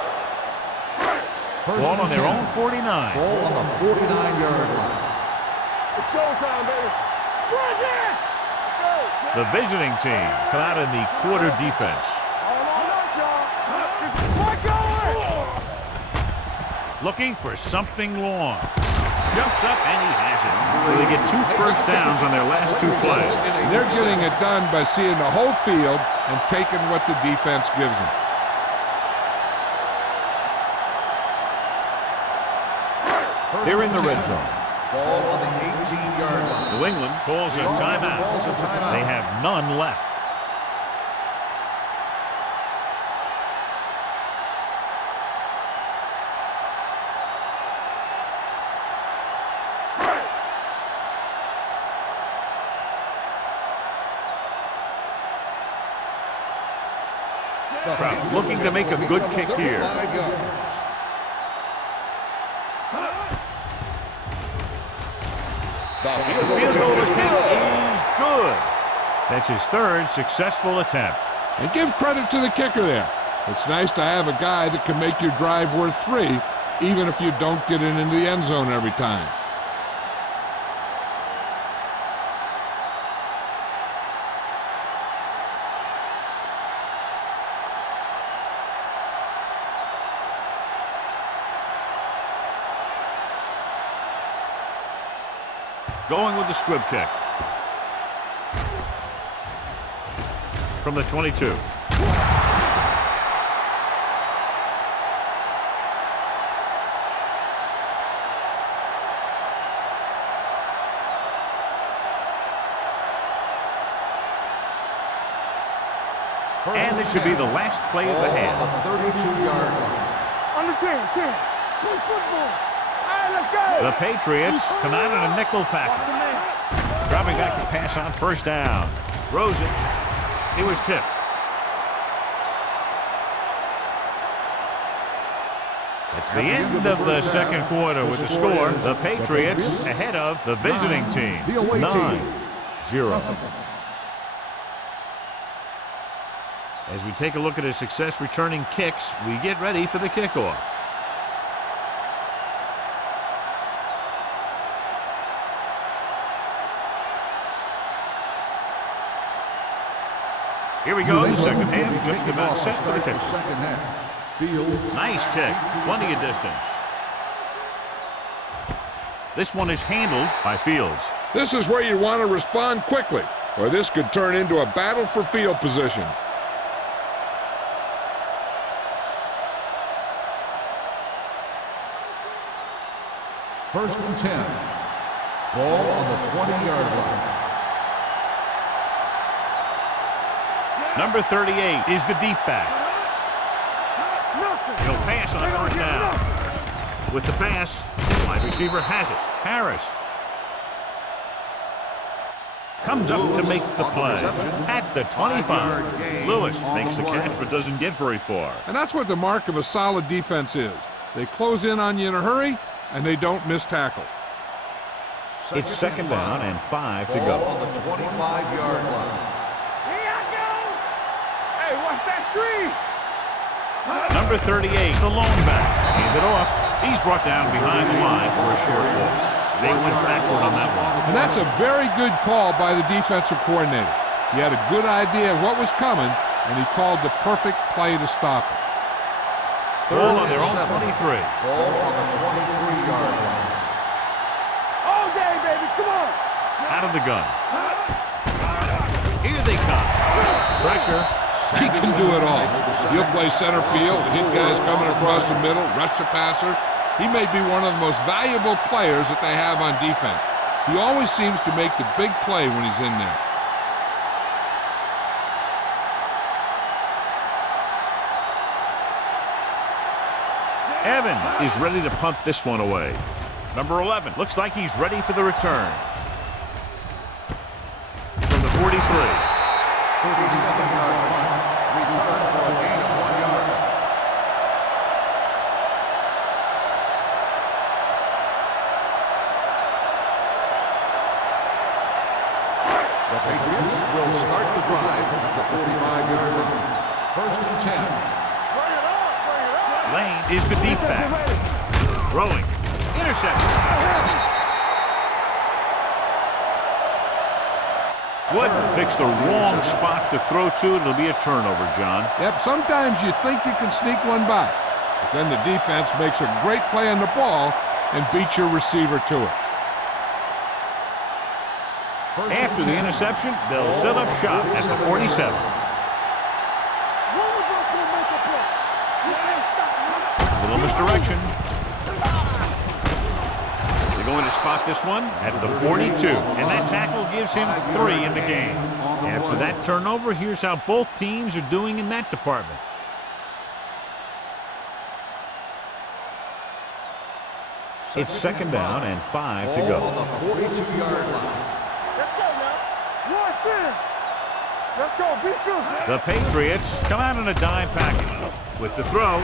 Ball on their own 49. Ball on the 49-yard line. It's showtime, baby. Right there. Let's go. The visiting team come out in the quarter defense. All on us, y'all. What going? Looking for something long. Jumps up and he has it. So they get 2 first downs on their last 2 plays. And they're getting it done by seeing the whole field and taking what the defense gives them. They're in the red zone. Ball on the 18-yard line. New England calls a timeout. They have none left. Looking to make a good kick here. 5 yards. The field goal attempt is good. That's his 3rd successful attempt. And give credit to the kicker there. It's nice to have a guy that can make your drive worth 3, even if you don't get it into the end zone every time. Going with the squib kick. From the 22. And this should be the last play of the half. On the 32-yard line. On the 10. Good football. All right, let's go. The Patriots come out in a nickel package. Dropping back to pass on first down. Throws it. It was tipped. It's the end of the second quarter with the score. The Patriots ahead of the visiting team. 9-0. As we take a look at his success returning kicks, we get ready for the kickoff. Here we go, the second half, just about set for the kickoff. Nice kick, plenty of distance. This one is handled by Fields. This is where you want to respond quickly, or this could turn into a battle for field position. First and 10. Ball on the 20-yard line. Number 38 is the deep back. He'll pass on first down. With the pass, wide receiver has it. Harris comes up to make the play at the 25. Lewis makes the catch but doesn't get very far. And that's what the mark of a solid defense is. They close in on you in a hurry, and they don't miss tackle. It's second down and 5 to go. On the 25-yard line. Here I go. Hey, watch that screen. Number 38, the lone back. Hand it off. He's brought down behind the line for a short loss. They went backward on that one. And that's a very good call by the defensive coordinator. He had a good idea of what was coming, and he called the perfect play to stop it. Ball on their own 23. Ball on the 23-yard line. All day, baby. Come on. Out of the gun. Here they come. Pressure. He can do it all. He'll play center field, hit guys coming across the middle, rush the passer. He may be one of the most valuable players that they have on defense. He always seems to make the big play when he's in there. Evans is ready to punt this one away. Number 11 looks like he's ready for the return. From the 43. 37-yard punt. Return for a gain of 1 yard. The Patriots will start the drive at the 45-yard line. First and 10. Lane is the deep back. Throwing. Interception. Wood picks the wrong spot to throw to. It'll be a turnover, John. Yep, sometimes you think you can sneak one by, but then the defense makes a great play on the ball and beats your receiver to it. After the interception, they'll set up shop at the 47. Little misdirection. They're going to spot this one at the 42. And that tackle gives him 3 in the game. After that turnover, here's how both teams are doing in that department. It's second down and 5 to go. On the 42-yard line. Let's go now. Let's go. Be good. The Patriots come out in a dime package. With the throw,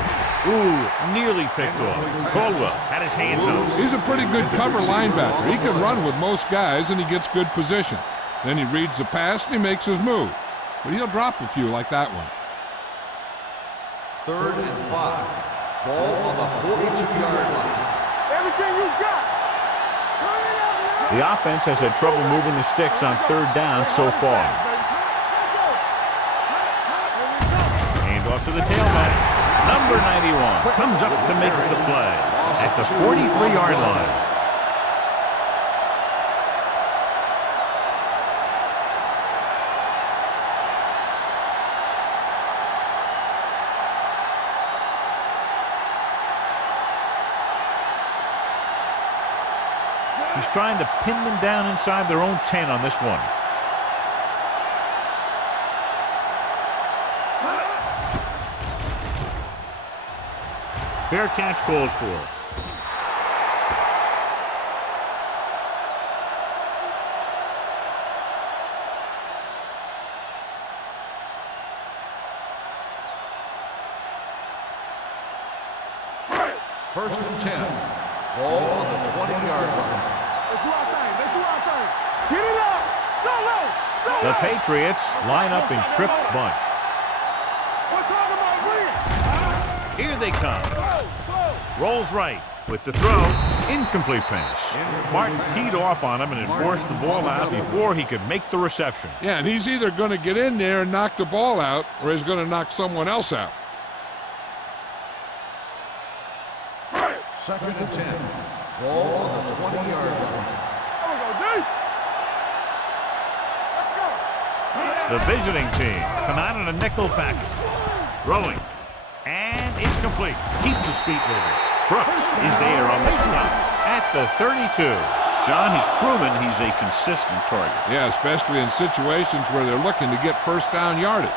nearly picked off. Caldwell had his hands on it. He's a pretty good cover linebacker. He can run with most guys, and he gets good position. Then he reads the pass, and he makes his move. But he'll drop a few like that one. Third and 5. Ball on the 42-yard line. Everything you got. The offense has had trouble moving the sticks on third down so far. Hand off to the tailback. Number 91 comes up to make the play at the 43-yard line. He's trying to pin them down inside their own 10 on this one. Fair catch called for. First and 10. Ball on the 20-yard line. Get it up. Go low. Go The low. Patriots line up in Tripp's bunch. We're talking about green. Here they come. Rolls right with the throw. Incomplete pass. Martin teed off on him and had forced the ball out before he could make the reception. Yeah, and he's either going to get in there and knock the ball out, or he's going to knock someone else out. Second and 10. Ball on the 20-yard line. The visiting team come out in a nickel package. Rolling. And it's complete. Keeps his feet moving. Brooks is there on the stop at the 32. John, he's proven he's a consistent target. Yeah, especially in situations where they're looking to get first down yardage.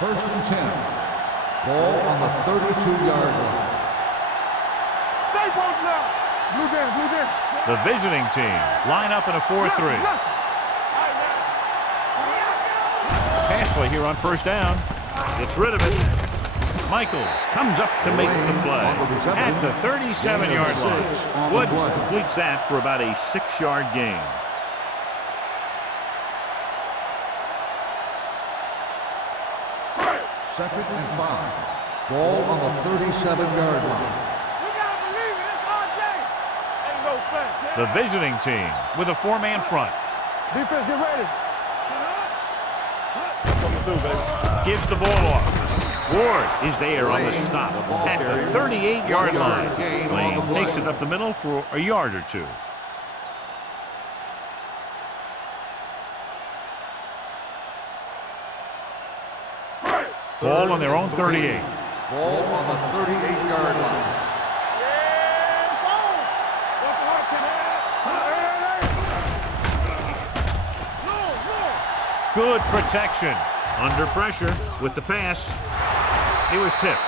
First and 10. Ball on the 32-yard line. Stay posted up. Blue down, blue down. The visiting team line up in a 4-3. Pass play here on first down. Gets rid of it. Michaels comes up to make the play at the 37-yard line. Wood completes that for about a 6-yard gain. Second and 5. Ball on the 37-yard line. We gotta believe it. It's our day. Ain't no fence. The visiting team with a 4-man front. Defense, get ready. Coming through, baby. Gives the ball off. Ward is there on the stop at the 38-yard line. Lane takes it up the middle for a yard or two. Ball on their own 38. Ball on the 38-yard line. Good protection. Under pressure with the pass. It was tipped.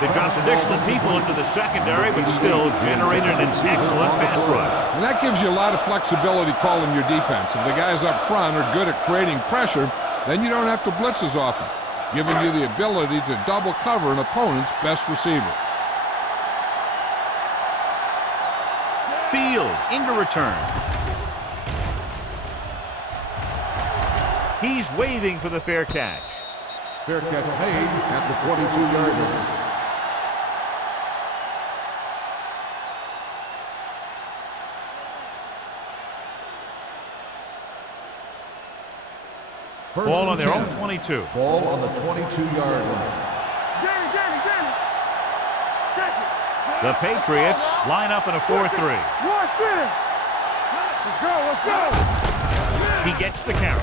They dropped additional people into the secondary, but still generated an excellent pass rush. And that gives you a lot of flexibility calling your defense. If the guys up front are good at creating pressure, then you don't have to blitz as often, giving you the ability to double cover an opponent's best receiver. Fields into return. He's waving for the fair catch. Fair catch made at the 22-yard line. First Ball and on their 10. own 22. Ball on the 22-yard line. Danny. Check it. The Patriots line up in a 4-3. Watch it. Let's go. He gets the carry.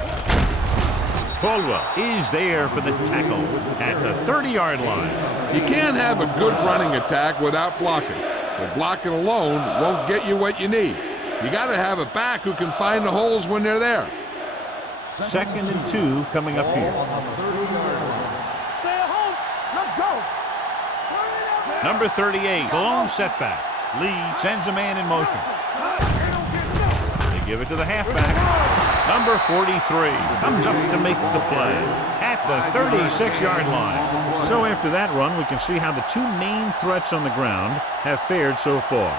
Caldwell is there for the tackle at the 30-yard line. You can't have a good running attack without blocking. But blocking alone won't get you what you need. You got to have a back who can find the holes when they're there. Second and 2 coming up here. Ball on the 30-yard line. Stay at home. Let's go. Number 38, the lone setback. Lee sends a man in motion. They give it to the halfback. Number 43 comes up to make the play at the 36-yard line. So after that run, we can see how the two main threats on the ground have fared so far.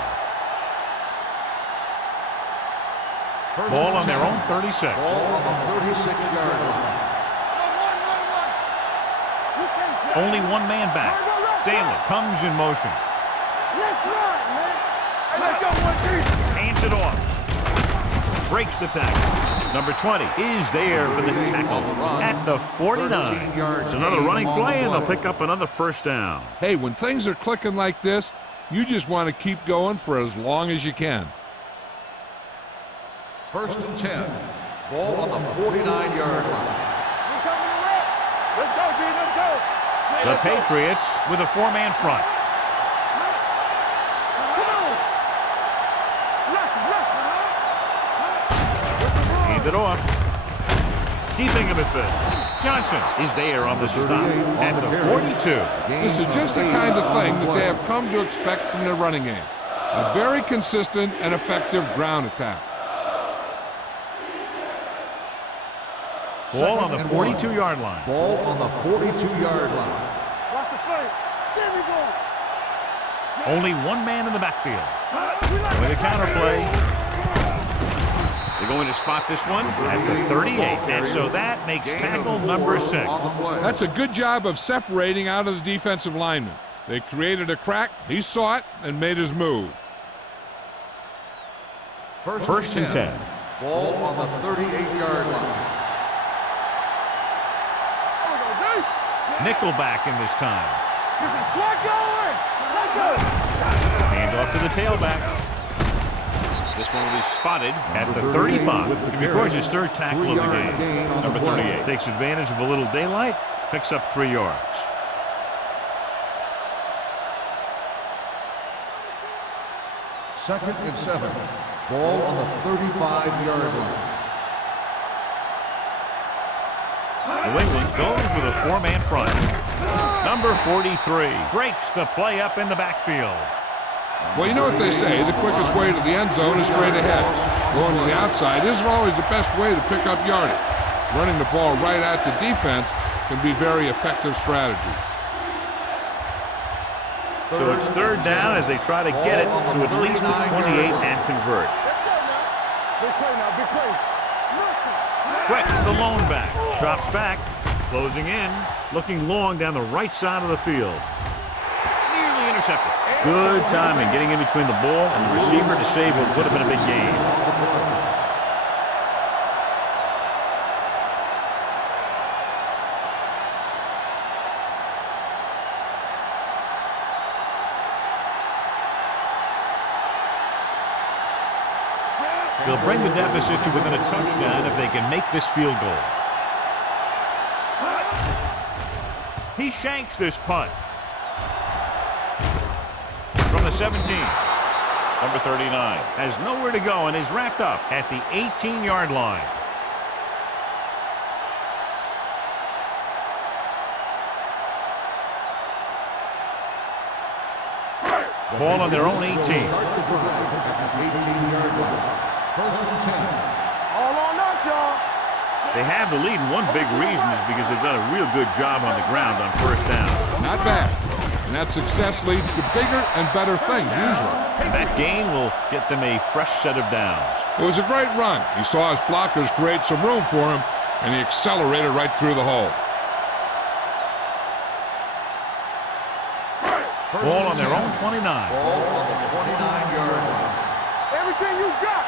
Ball on their own 36. Ball on the 36-yard line. Only one man back. Stanley comes in motion. Let's run, man. Hey, let's go, one team. Hands it off. Breaks the tackle. Number 20 is there for the tackle at the 49. It's another running play, and they'll pick up another first down. Hey, when things are clicking like this, you just want to keep going for as long as you can. First and 10. Ball on the 49-yard line. Let's go, D. Let's go. The Patriots with a 4-man front. it off. Keeping him at bay. Johnson is there on the stop at the 42. This is just the kind of thing that they have come to expect from their running game. A very consistent and effective ground attack. Ball on the 42-yard line. Ball on the 42-yard line. Watch the play. There we go. Only one man in the backfield. With a counter play. They're going to spot this one at the 38. And so that makes tackle number 6. That's a good job of separating out of the defensive lineman. They created a crack, he saw it, and made his move. First and 10. Ball on the 38-yard line. Nickelback in this time. Slot going. Hand off to the tailback. This one will be spotted at the 35. He records his third tackle of the game. Number 38 takes advantage of a little daylight, picks up 3 yards. Second and 7. Ball on the 35-yard line. New England goes with a 4-man front. Number 43 breaks the play up in the backfield. Well, you know what they say, the quickest way to the end zone is straight ahead. Going to the outside isn't always the best way to pick up yardage. Running the ball right at the defense can be very effective strategy. So it's third down as they try to get it to at least the 28 and convert. Big play now, big play. Quick, the lone back. Drops back, closing in, looking long down the right side of the field. Nearly intercepted. Good timing getting in between the ball and the receiver to save what would have been a big gain. They'll bring the deficit to within a touchdown if they can make this field goal. He shanks this punt. From the 17. Number 39 has nowhere to go and is wrapped up at the 18-yard line. Ball on their own 18. Start the drive at the 18-yard line. First and 10. All on us, y'all. They have the lead, and one big reason is because they've done a real good job on the ground on first down. Not bad. And that success leads to bigger and better things usually. And that gain will get them a fresh set of downs. It was a great run. He saw his blockers create some room for him, and he accelerated right through the hole. Ball on their own 29. Ball on the 29-yard line. Everything you got.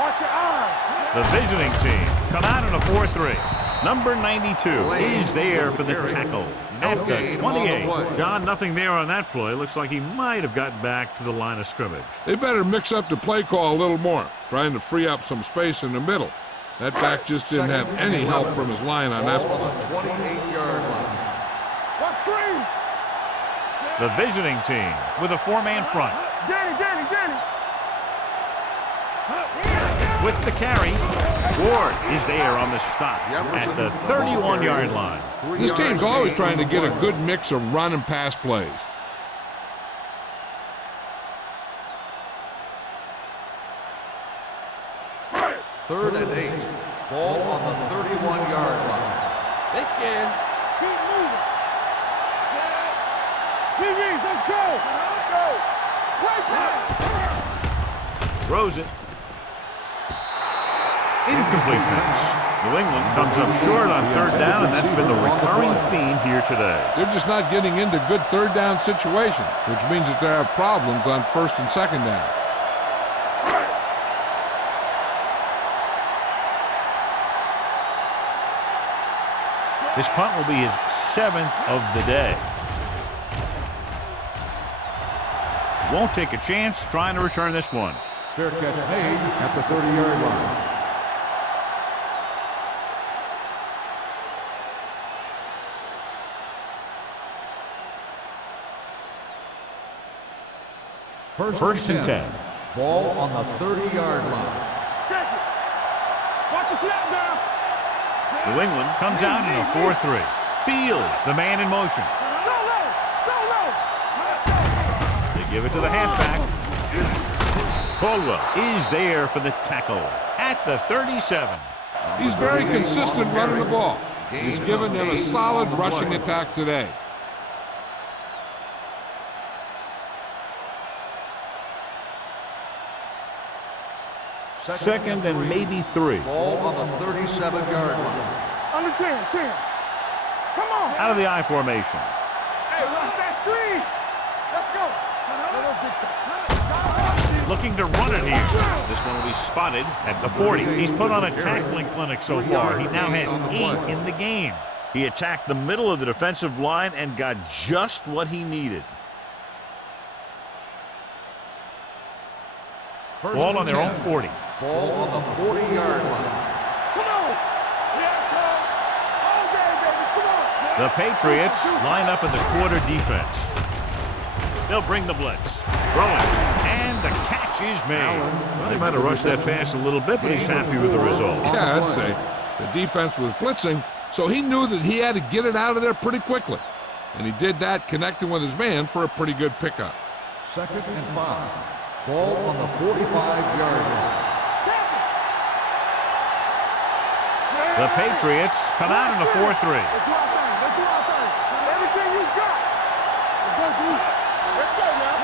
Watch your eyes. The visiting team come out in a 4-3. Number 92 is there for the tackle at the 28. John, nothing there on that play. Looks like he might have gotten back to the line of scrimmage. They better mix up the play call a little more, trying to free up some space in the middle. That back just didn't have any help from his line on that Ball play. on the 28-yard line. Watch screen. The visiting team with a 4-man front. Danny. With the carry, Ward is there on the stop at the 31-yard line. This team's always trying to get a good mix of run and pass plays. Third and 8. Ball on the 31-yard line. They scared. Keep moving. PVs, let's go. Right there. Throws it. Incomplete pass. New England comes up short on third down, and that's been the recurring theme here today. They're just not getting into good third down situations, which means that they have problems on first and second down. This punt will be his 7th of the day. Won't take a chance trying to return this one. Fair catch made at the 30-yard line. First and 10. Ball on the 30-yard line. Check it. Watch the snap down. New England comes out in a 4-3. Fields, the man in motion. Go low. Go low. They give it to the halfback. Caldwell is there for the tackle at the 37. He's very consistent running the ball. He's given them a solid rushing attack today. Second and maybe 3. Ball on the 37-yard line. Under 10. Come on. Out of the I formation. Hey, watch that screen. Let's go. Looking to run it here. This one will be spotted at the 40. He's put on a tackling clinic so far. He now has 8 in the game. He attacked the middle of the defensive line and got just what he needed. Ball on their own 40. Ball on the 40-yard line. Come on. Yeah, come. All day, baby. Come on. The Patriots line up in the quarter defense. They'll bring the blitz. Throwing. And the catch is made. Well, they might have rushed that pass a little bit, but he's happy with the result. Yeah, I'd say. The defense was blitzing, so he knew that he had to get it out of there pretty quickly. And he did that connecting with his man for a pretty good pickup. 2nd and 5. Ball on the 45-yard line. The Patriots come out in a 4-3. Let's do our thing. Everything you got. Let's go now.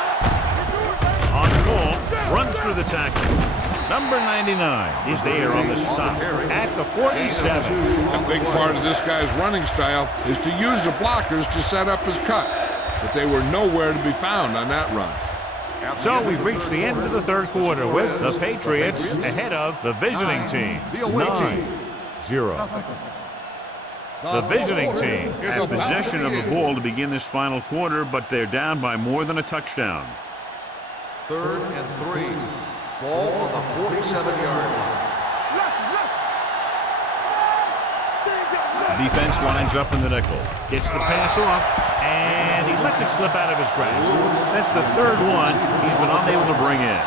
On the ball, runs through the tackle. Number 99 is there on the stop at the 47. A big part of this guy's running style is to use the blockers to set up his cut. But they were nowhere to be found on that run. So we've reached the end of the third quarter with the Patriots ahead of the visiting team. 9-0. The visiting team has possession of the ball to begin this final quarter, but they're down by more than a touchdown. 3rd and 3. Ball on the 47-yard line. Defense lines up in the nickel. Gets the pass off, and he lets it slip out of his grasp. That's the third one he's been unable to bring in.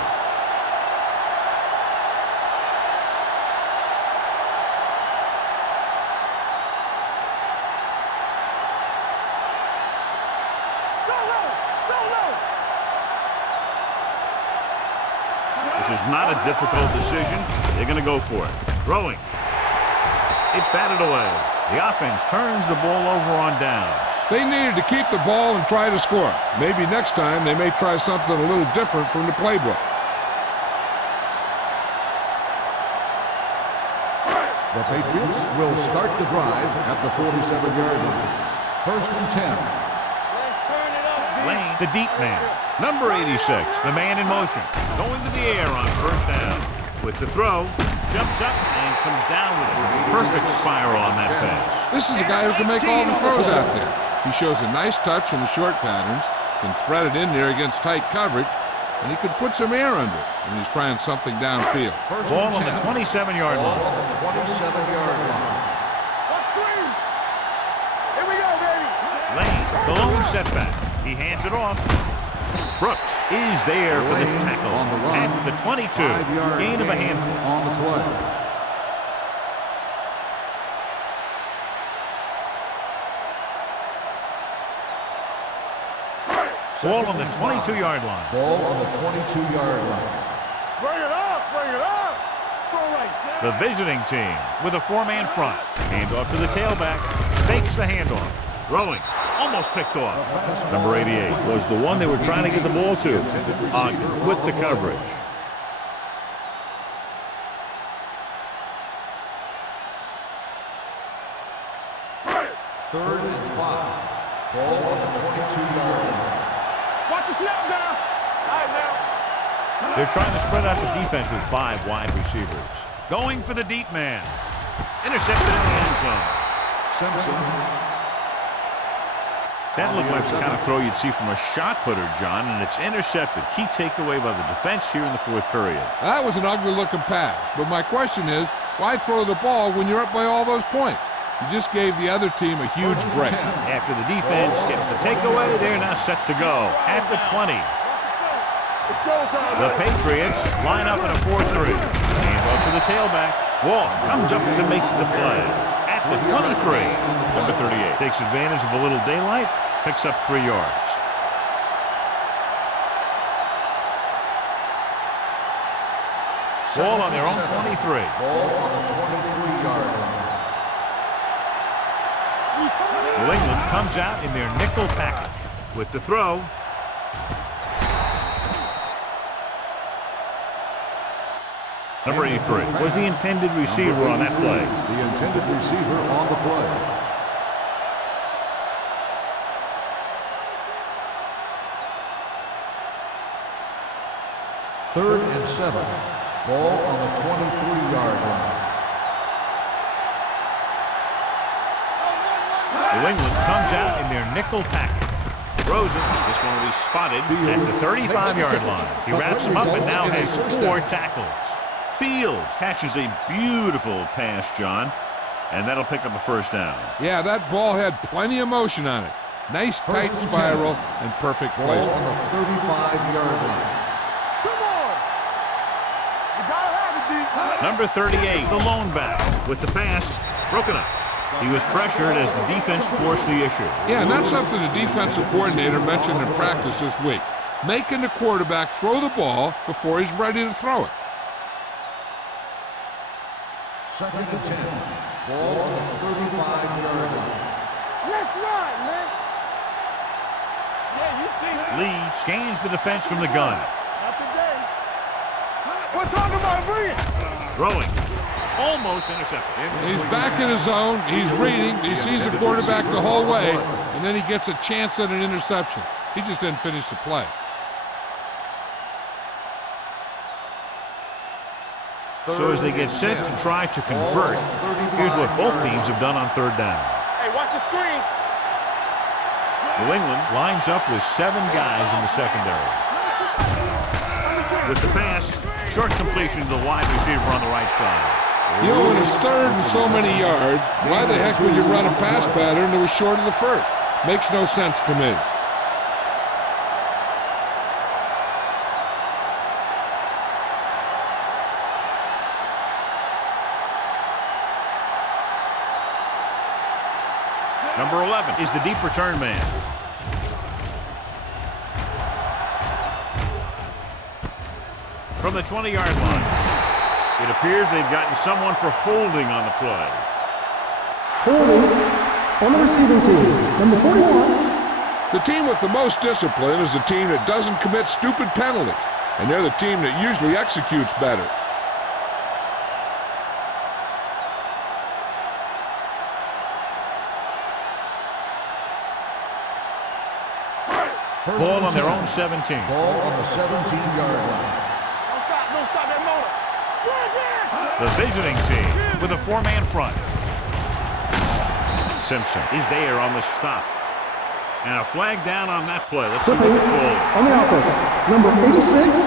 This is not a difficult decision. They're going to go for it. Throwing. It's batted away. The offense turns the ball over on downs. They needed to keep the ball and try to score. Maybe next time they may try something a little different from the playbook. The Patriots will start the drive at the 47-yard line. 1st and 10. Let's turn it up. Lane, the deep man. Number 86, the man in motion. Going to the air on 1st down. With the throw, jumps up and comes down with a perfect spiral on that pass. This is a guy who can make all the throws out there. He shows a nice touch in the short patterns, can thread it in there against tight coverage, and he can put some air under it when he's trying something downfield. Ball on the 27-yard line. Ball on the 27-yard line. Let's screen. Here we go, baby. Lane, the lone setback. He hands it off. Brooks is there for the tackle on the run. at the 22. 5-yard Gain of a handful. on the play. Ball on the 22-yard line. Ball on the 22-yard line. Bring it up. Throw right. The visiting team with a 4-man front. Handoff to the tailback. Fakes the handoff. Throwing. Almost picked off. Number 88 was the one they were trying to get the ball to. Ogden with the coverage. Third and 5. Ball on the 22-yard line. Watch the snap down. All right, now. They're trying to spread out the defense with 5 wide receivers. Going for the deep man. Intercepted in the end zone. Simpson. That looked like the kind of throw you'd see from a shot putter, John, and it's intercepted. Key takeaway by the defense here in the 4th period. That was an ugly-looking pass, but my question is, why throw the ball when you're up by all those points? You just gave the other team a huge break. After the defense gets the takeaway, they're now set to go at the 20. The Patriots line up in a 4-3. Handoff to the tailback. Walsh comes up to make the play at the 23. Number 38 takes advantage of a little daylight, picks up 3 yards. Ball on their own 23. Ball on the 23-yard line. New England comes out in their nickel package with the throw. Number 83 was the intended receiver on that play. The intended receiver on the play. Third and 7. Ball on the 23-yard line. New England comes out in their nickel package. Throws it. This one will be spotted at the 35-yard line. He wraps him up and now has 4 tackles. Fields catches a beautiful pass, John, and that'll pick up a first down. Yeah, that ball had plenty of motion on it. Nice tight spiral and perfect Ball placement. on the 35-yard line. Number 38, the lone back, with the pass broken up. He was pressured as the defense forced the issue. Yeah, and that's something the defensive coordinator mentioned in practice this week. Making the quarterback throw the ball before he's ready to throw it. Second and 10. Ball on the 35-yard line. Let's run, man. Yeah, you see. Lee scans the defense from the gun. Not today. We're talking about brilliant. Throwing. Almost intercepted. He's back in his zone. He's reading. He sees the quarterback the whole way, and then he gets a chance at an interception. He just didn't finish the play. So as they get set to try to convert, here's what both teams have done on third down. Hey, watch the screen. New England lines up with 7 guys in the secondary. With the pass, short completion to the wide receiver on the right side. You know, when it's third and so many yards, why the heck would you run a pass pattern that was short of the first? Makes no sense to me. Number 11 is the deep return man. From the 20-yard line. It appears they've gotten someone for holding on the play. Holding on the receiving team. Number 41. The team with the most discipline is the team that doesn't commit stupid penalties, and they're the team that usually executes better. Ball on their own 17. Ball on the 17-yard line. Don't stop that motor. The visiting team with a 4-man front. Simpson is there on the stop. And a flag down on that play. Let's see what the call is. On the offense. Number 86.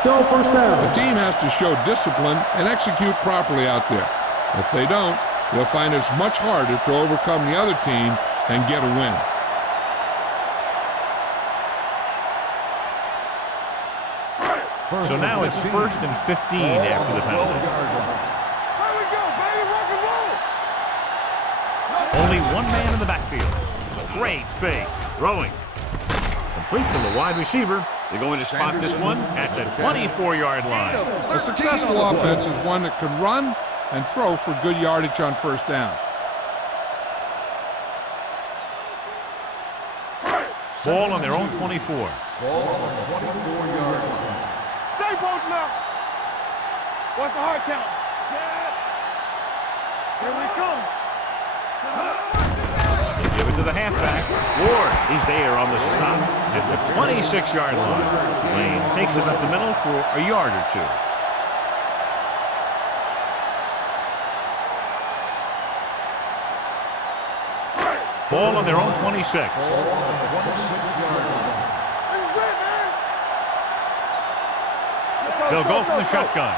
Still first down. The team has to show discipline and execute properly out there. If they don't, they'll find it's much harder to overcome the other team and get a win. So now it's 1st and 15 after the penalty. There we go, baby. Rock and roll. Only 1 man in the backfield. Great fake. Throwing. Complete to the wide receiver. They're going to spot this one at the 24-yard line. A successful offense is one that can run and throw for good yardage on first down. Ball on their own 24. Ball on the 24-yard line. Stay posted now. What's the hard count? Here we come. They give it to the halfback. Ward is there on the stop at the 26-yard line. Lane takes it up the middle for a yard or 2. Ball on their own 26. Ball on the 26-yard line. They'll go from the shotgun.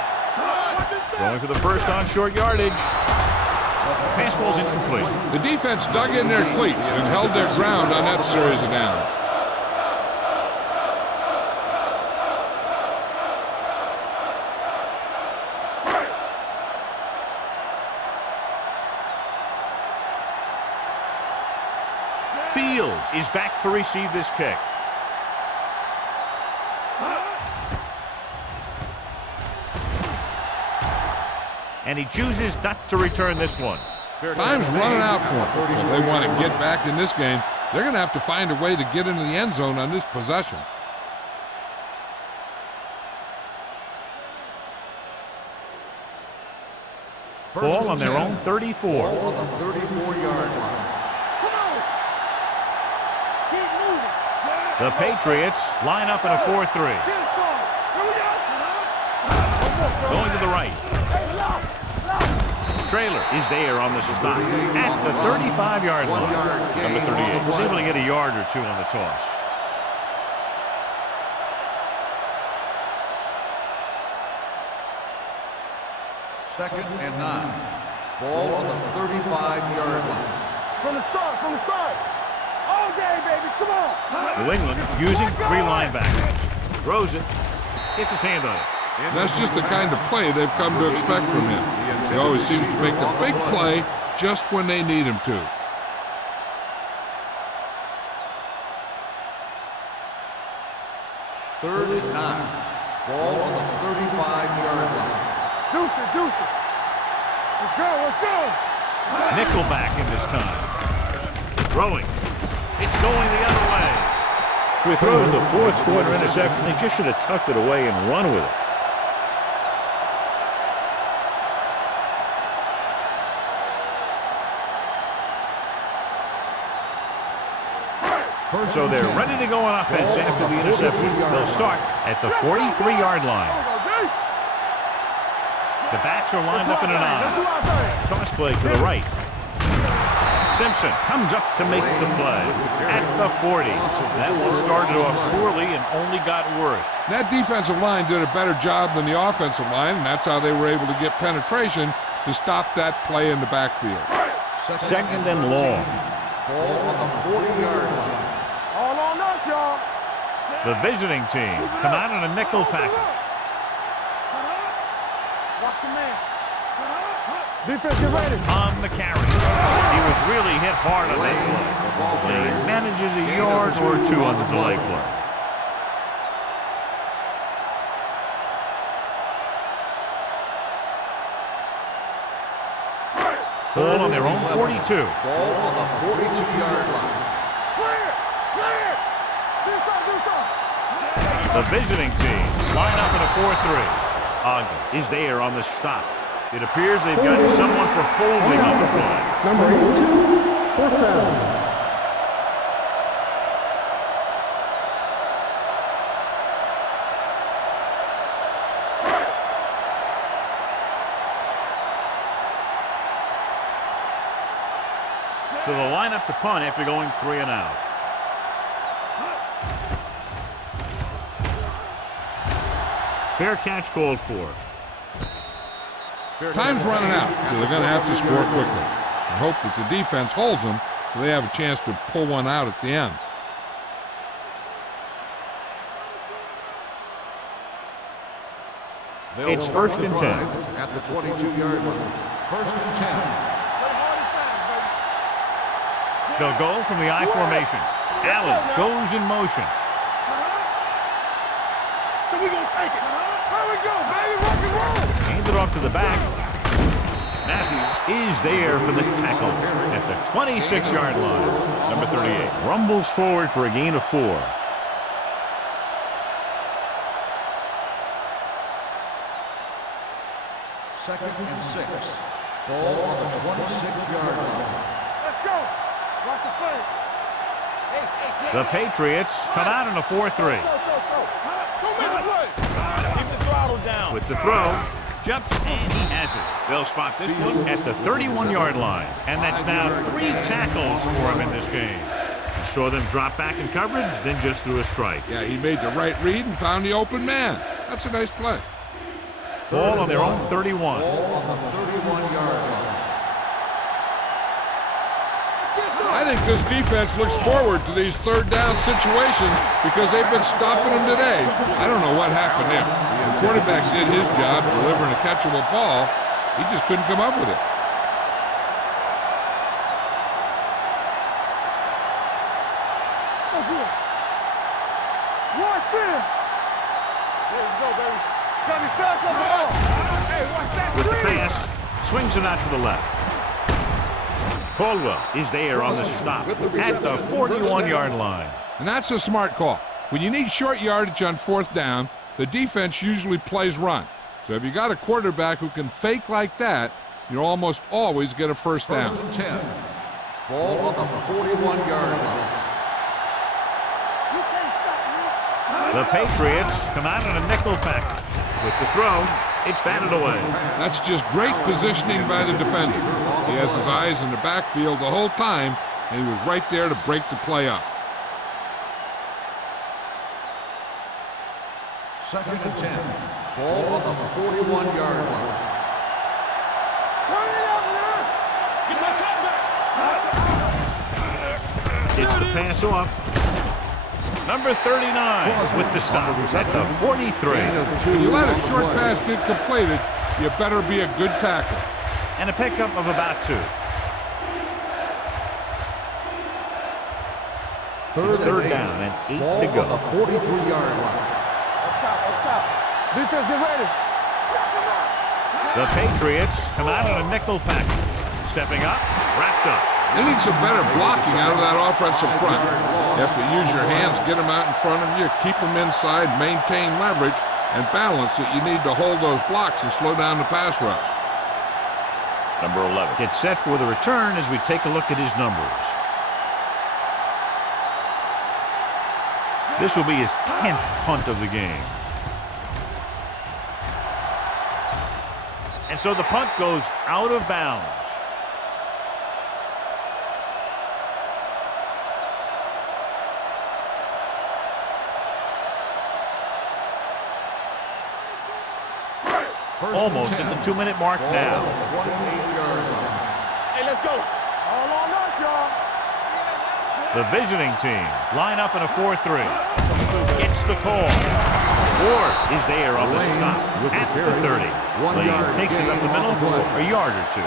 Throwing for the first on short yardage. Pass ball's incomplete. The defense dug in their cleats and held their ground on that series of downs. Fields is back to receive this kick. And he chooses not to return this one. Time's running out for them. So if they want to get back in this game, they're going to have to find a way to get into the end zone on this possession. Ball on their own 34. Ball on the 34-yard line. Come on. Keep moving. The Patriots line up in a 4-3. Get it started. Here we go. Going to the right. Hey, lock. Trailer is there on the stop at the 35-yard line. Number 38 was able to get a yard or two on the toss. Second and 9. Ball on the 35-yard line. From the start. All day, baby. Come on. New England using 3 linebackers. Throws it. Gets his hand on it. That's just the kind of play they've come to expect from him. He always seems to make the big play just when they need him to. Third and 9. Ball on the 35-yard line. Deuce it. Let's go. Nickelback in this time. Throwing. It's going the other way. So he throws the 4th quarter interception. He just should have tucked it away and run with it. So they're ready to go on offense after the interception. They'll start at the 43-yard line. The backs are lined up in an I. Cross play to the right. Simpson comes up to make the play at the 40. That one started off poorly and only got worse. That defensive line did a better job than the offensive line, and that's how they were able to get penetration to stop that play in the backfield. Second and long. Ball on the 40-yard line. All on us, y'all. The visiting team come out in a nickel package. Watch your man. Defense, get ready. On the carry. He was really hit hard on that play. He manages a yard or two on the delay play. Ball on their own 42. Ball on the 42-yard line. Clear. Do something. The visiting team line up in a 4-3. Ogden is there on the stop. It appears they've got someone for holding on the play. Number 82, 4th down. So they'll line up to punt after going 3 and out. Fair catch called for. Time's running out, so they're going to have to score quickly and hope that the defense holds them so they have a chance to pull one out at the end. It's 1st and 10. At the 22-yard line. 1st and 10. They'll go from the I formation. Allen goes in motion. So we gonna take it. There we go, baby. Rock and roll. Handed off to the back. Matthews is there for the tackle at the 26-yard line. Number 38 rumbles forward for a gain of 4. Second and 6. Ball on the 26-yard line. Let's go. Watch the play. The Patriots come out in a 4-3. Go. Don't make a play. Keep the throttle down. With the throw, jumps, and he has it. They'll spot this one at the 31-yard line. And that's now 3 tackles for him in this game. He saw them drop back in coverage, then just threw a strike. Yeah, he made the right read and found the open man. That's a nice play. Ball on their own 31. Ball on the 31-yard line. I think this defense looks forward to these 3rd down situations because they've been stopping them today. I don't know what happened there. The quarterback did his job delivering a catchable ball. He just couldn't come up with it. With the pass, swings it out to the left. Caldwell is there on the stop at the 41-yard line. And that's a smart call. When you need short yardage on 4th down, the defense usually plays run. So if you got a quarterback who can fake like that, you'll almost always get a first down. 1st and 10. Ball on the 41-yard line. The Patriots come out in a nickel package. With the throw, it's batted away. That's just great positioning by the defender. He has his eyes in the backfield the whole time, and he was right there to break the play up. 2nd and 10. Ball on the 41-yard line. Gets the pass off. Number 39 with the stop at the 43. When you let a short pass get completed, you better be a good tackle. And a pickup of about 2. It's 3rd down and 8 to go. On the 43-yard line. Defense, get ready. The Patriots come out in a nickel package. Stepping up, wrapped up. You need some better blocking out of that offensive front. You have to use your hands, get them out in front of you, keep them inside, maintain leverage, and balance that you need to hold those blocks and slow down the pass rush. Number 11 gets set for the return as we take a look at his numbers. This will be his 10th punt of the game. And so the punt goes out of bounds. Almost at the 2-minute mark now. 28-yard line. Hey, let's go. All on us, y'all. The visiting team line up in a 4-3. Gets the call. Ward is there on the stop at the 30. Lee takes it up the middle for a yard or 2.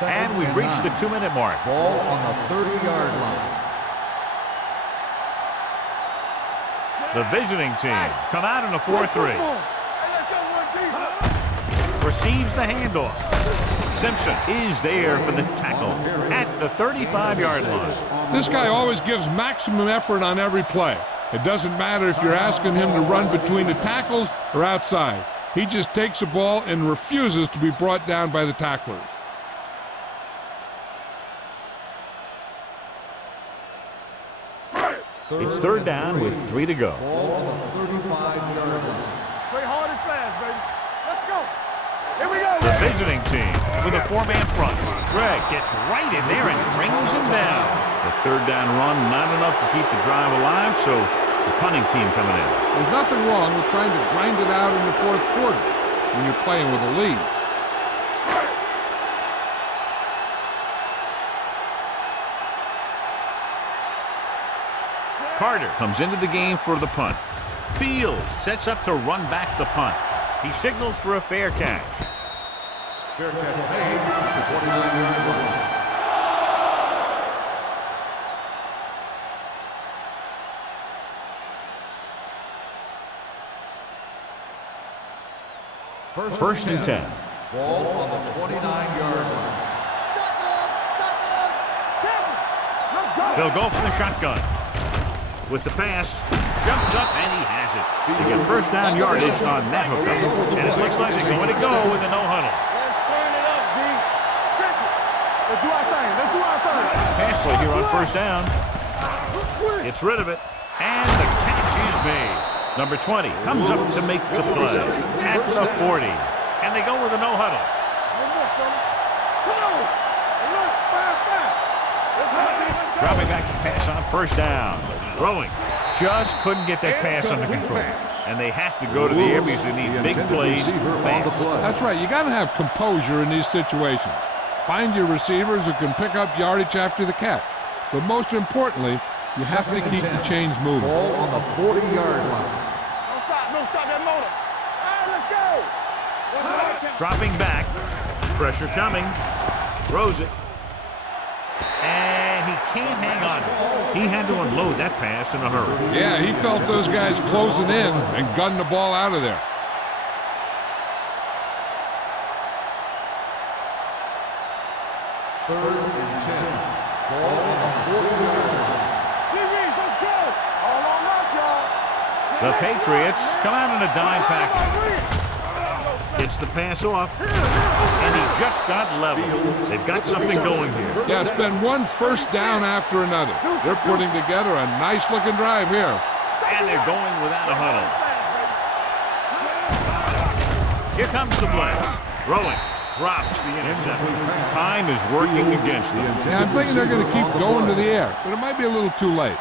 And we've reached the 2-minute mark. Ball on the 30-yard line. The visiting team come out in a 4-3. Receives the handoff. Simpson is there for the tackle at the 35-yard line. This guy always gives maximum effort on every play. It doesn't matter if you're asking him to run between the tackles or outside. He just takes the ball and refuses to be brought down by the tacklers. It's 3rd down with 3 to go. Ball on the 35-yard line. Play hard and fast, baby. Let's go. Here we go. The visiting team with a 4-man front. Greg gets right in there and brings him down. The 3rd down run not enough to keep the drive alive, so the punting team coming in. There's nothing wrong with trying to grind it out in the 4th quarter when you're playing with a lead. Carter comes into the game for the punt. Fields sets up to run back the punt. He signals for a fair catch. Fair catch made at the 29-yard line. First and 10. Ball on the 29-yard line. They'll go for the shotgun. With the pass, jumps up, and he has it. They get first down yardage on that hookup. And it looks like they're going to go with a no-huddle. Let's turn it up, D. Check it. Let's do our thing. Let's do our thing. Pass play here on first down. Gets rid of it, and the catch is made. Number 20 comes up to make the play at the 40. And they go with a no-huddle. Come on. Look, 5-5. Dropping back to pass on first down. Throwing. Just couldn't get that pass under control. And they have to go to the air because they need big plays fast. That's right. You got to have composure in these situations. Find your receivers who can pick up yardage after the catch. But most importantly, You have to keep the chains moving. Ball on the 40-yard line. Don't stop that motor. All right, let's go. What's the hard count? Dropping back. Pressure coming. Throws it. And he can't hang on. He had to unload that pass in a hurry. Yeah, he felt those guys closing in and gunned the ball out of there. Third and 10. Ball on the 40-yard line. Let's go. All on us, y'all. The Patriots come out in a dime package. Gets the pass off, and he just got level. They've got something going here. Yeah, it's been one first down after another. They're putting together a nice-looking drive here. And they're going without a huddle. Here comes the play. Throwing. Drops the interception. Time is working against them. Yeah, I'm thinking they're going to keep going to the air, but it might be a little too late.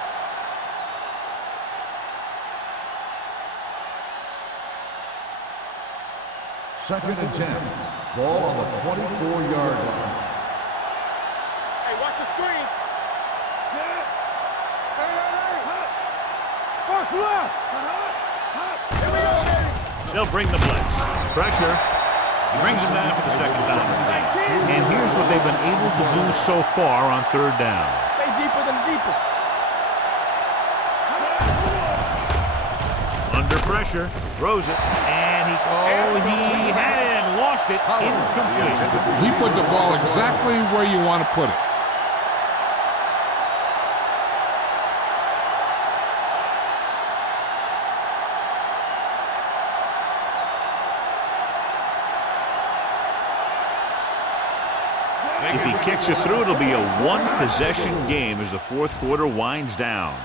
Second and 10. Ball on the 24-yard line. Hey, watch the screen. Box left. Here we go. They'll bring the blitz. Pressure. He brings him down for the second time of the game. And here's what they've been able to do so far on third down. Stay deeper than deepest. Under pressure. Throws it. And he had it and lost it. Incomplete. He put the ball exactly where you want to put it. If he kicks it through, it'll be a one-possession game as the fourth quarter winds down.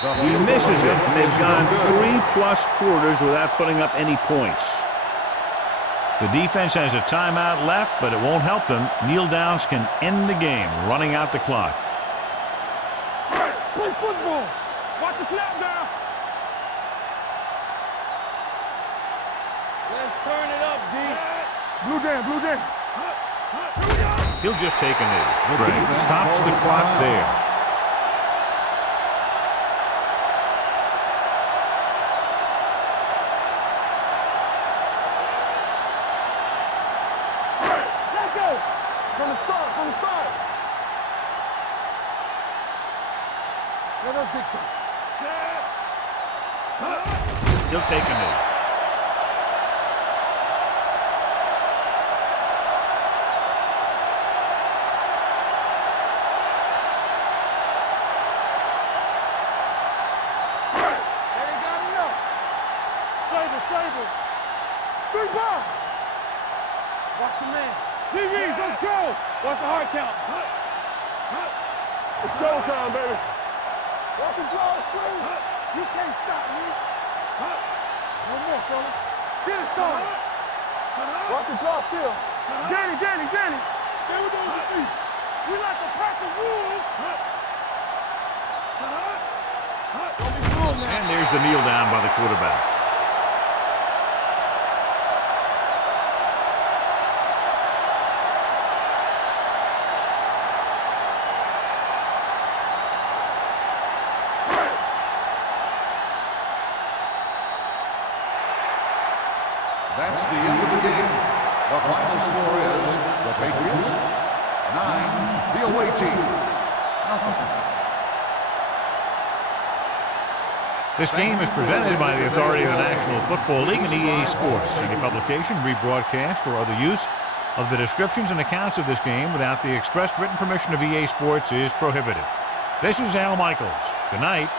He misses it, and they've gone 3+ quarters without putting up any points. The defense has a timeout left, but it won't help them. Kneel downs can end the game, running out the clock. Play football. Watch the snap down. Let's turn it up, D. Blue jam, blue jam. He'll just take a knee. Greg stops the clock there. Let's go. From the start, from the start. Let us big time. He'll take a knee. Watch your man. DBs, let's go. What's the hard count? It's showtime, baby. Watch the draw screen. You can't stop me. No more, fellas. Get it started. Watch the draw still. Danny. Stay with those feet. We like to practice rules. Don't be fooled now. And there's the kneel down by the quarterback. That's the end of the game. The final score is the Patriots 9, the away team 0. This game is presented by the authority of the National Football League and EA Sports. Any publication, rebroadcast, or other use of the descriptions and accounts of this game without the expressed written permission of EA Sports is prohibited. This is Al Michaels. Good night.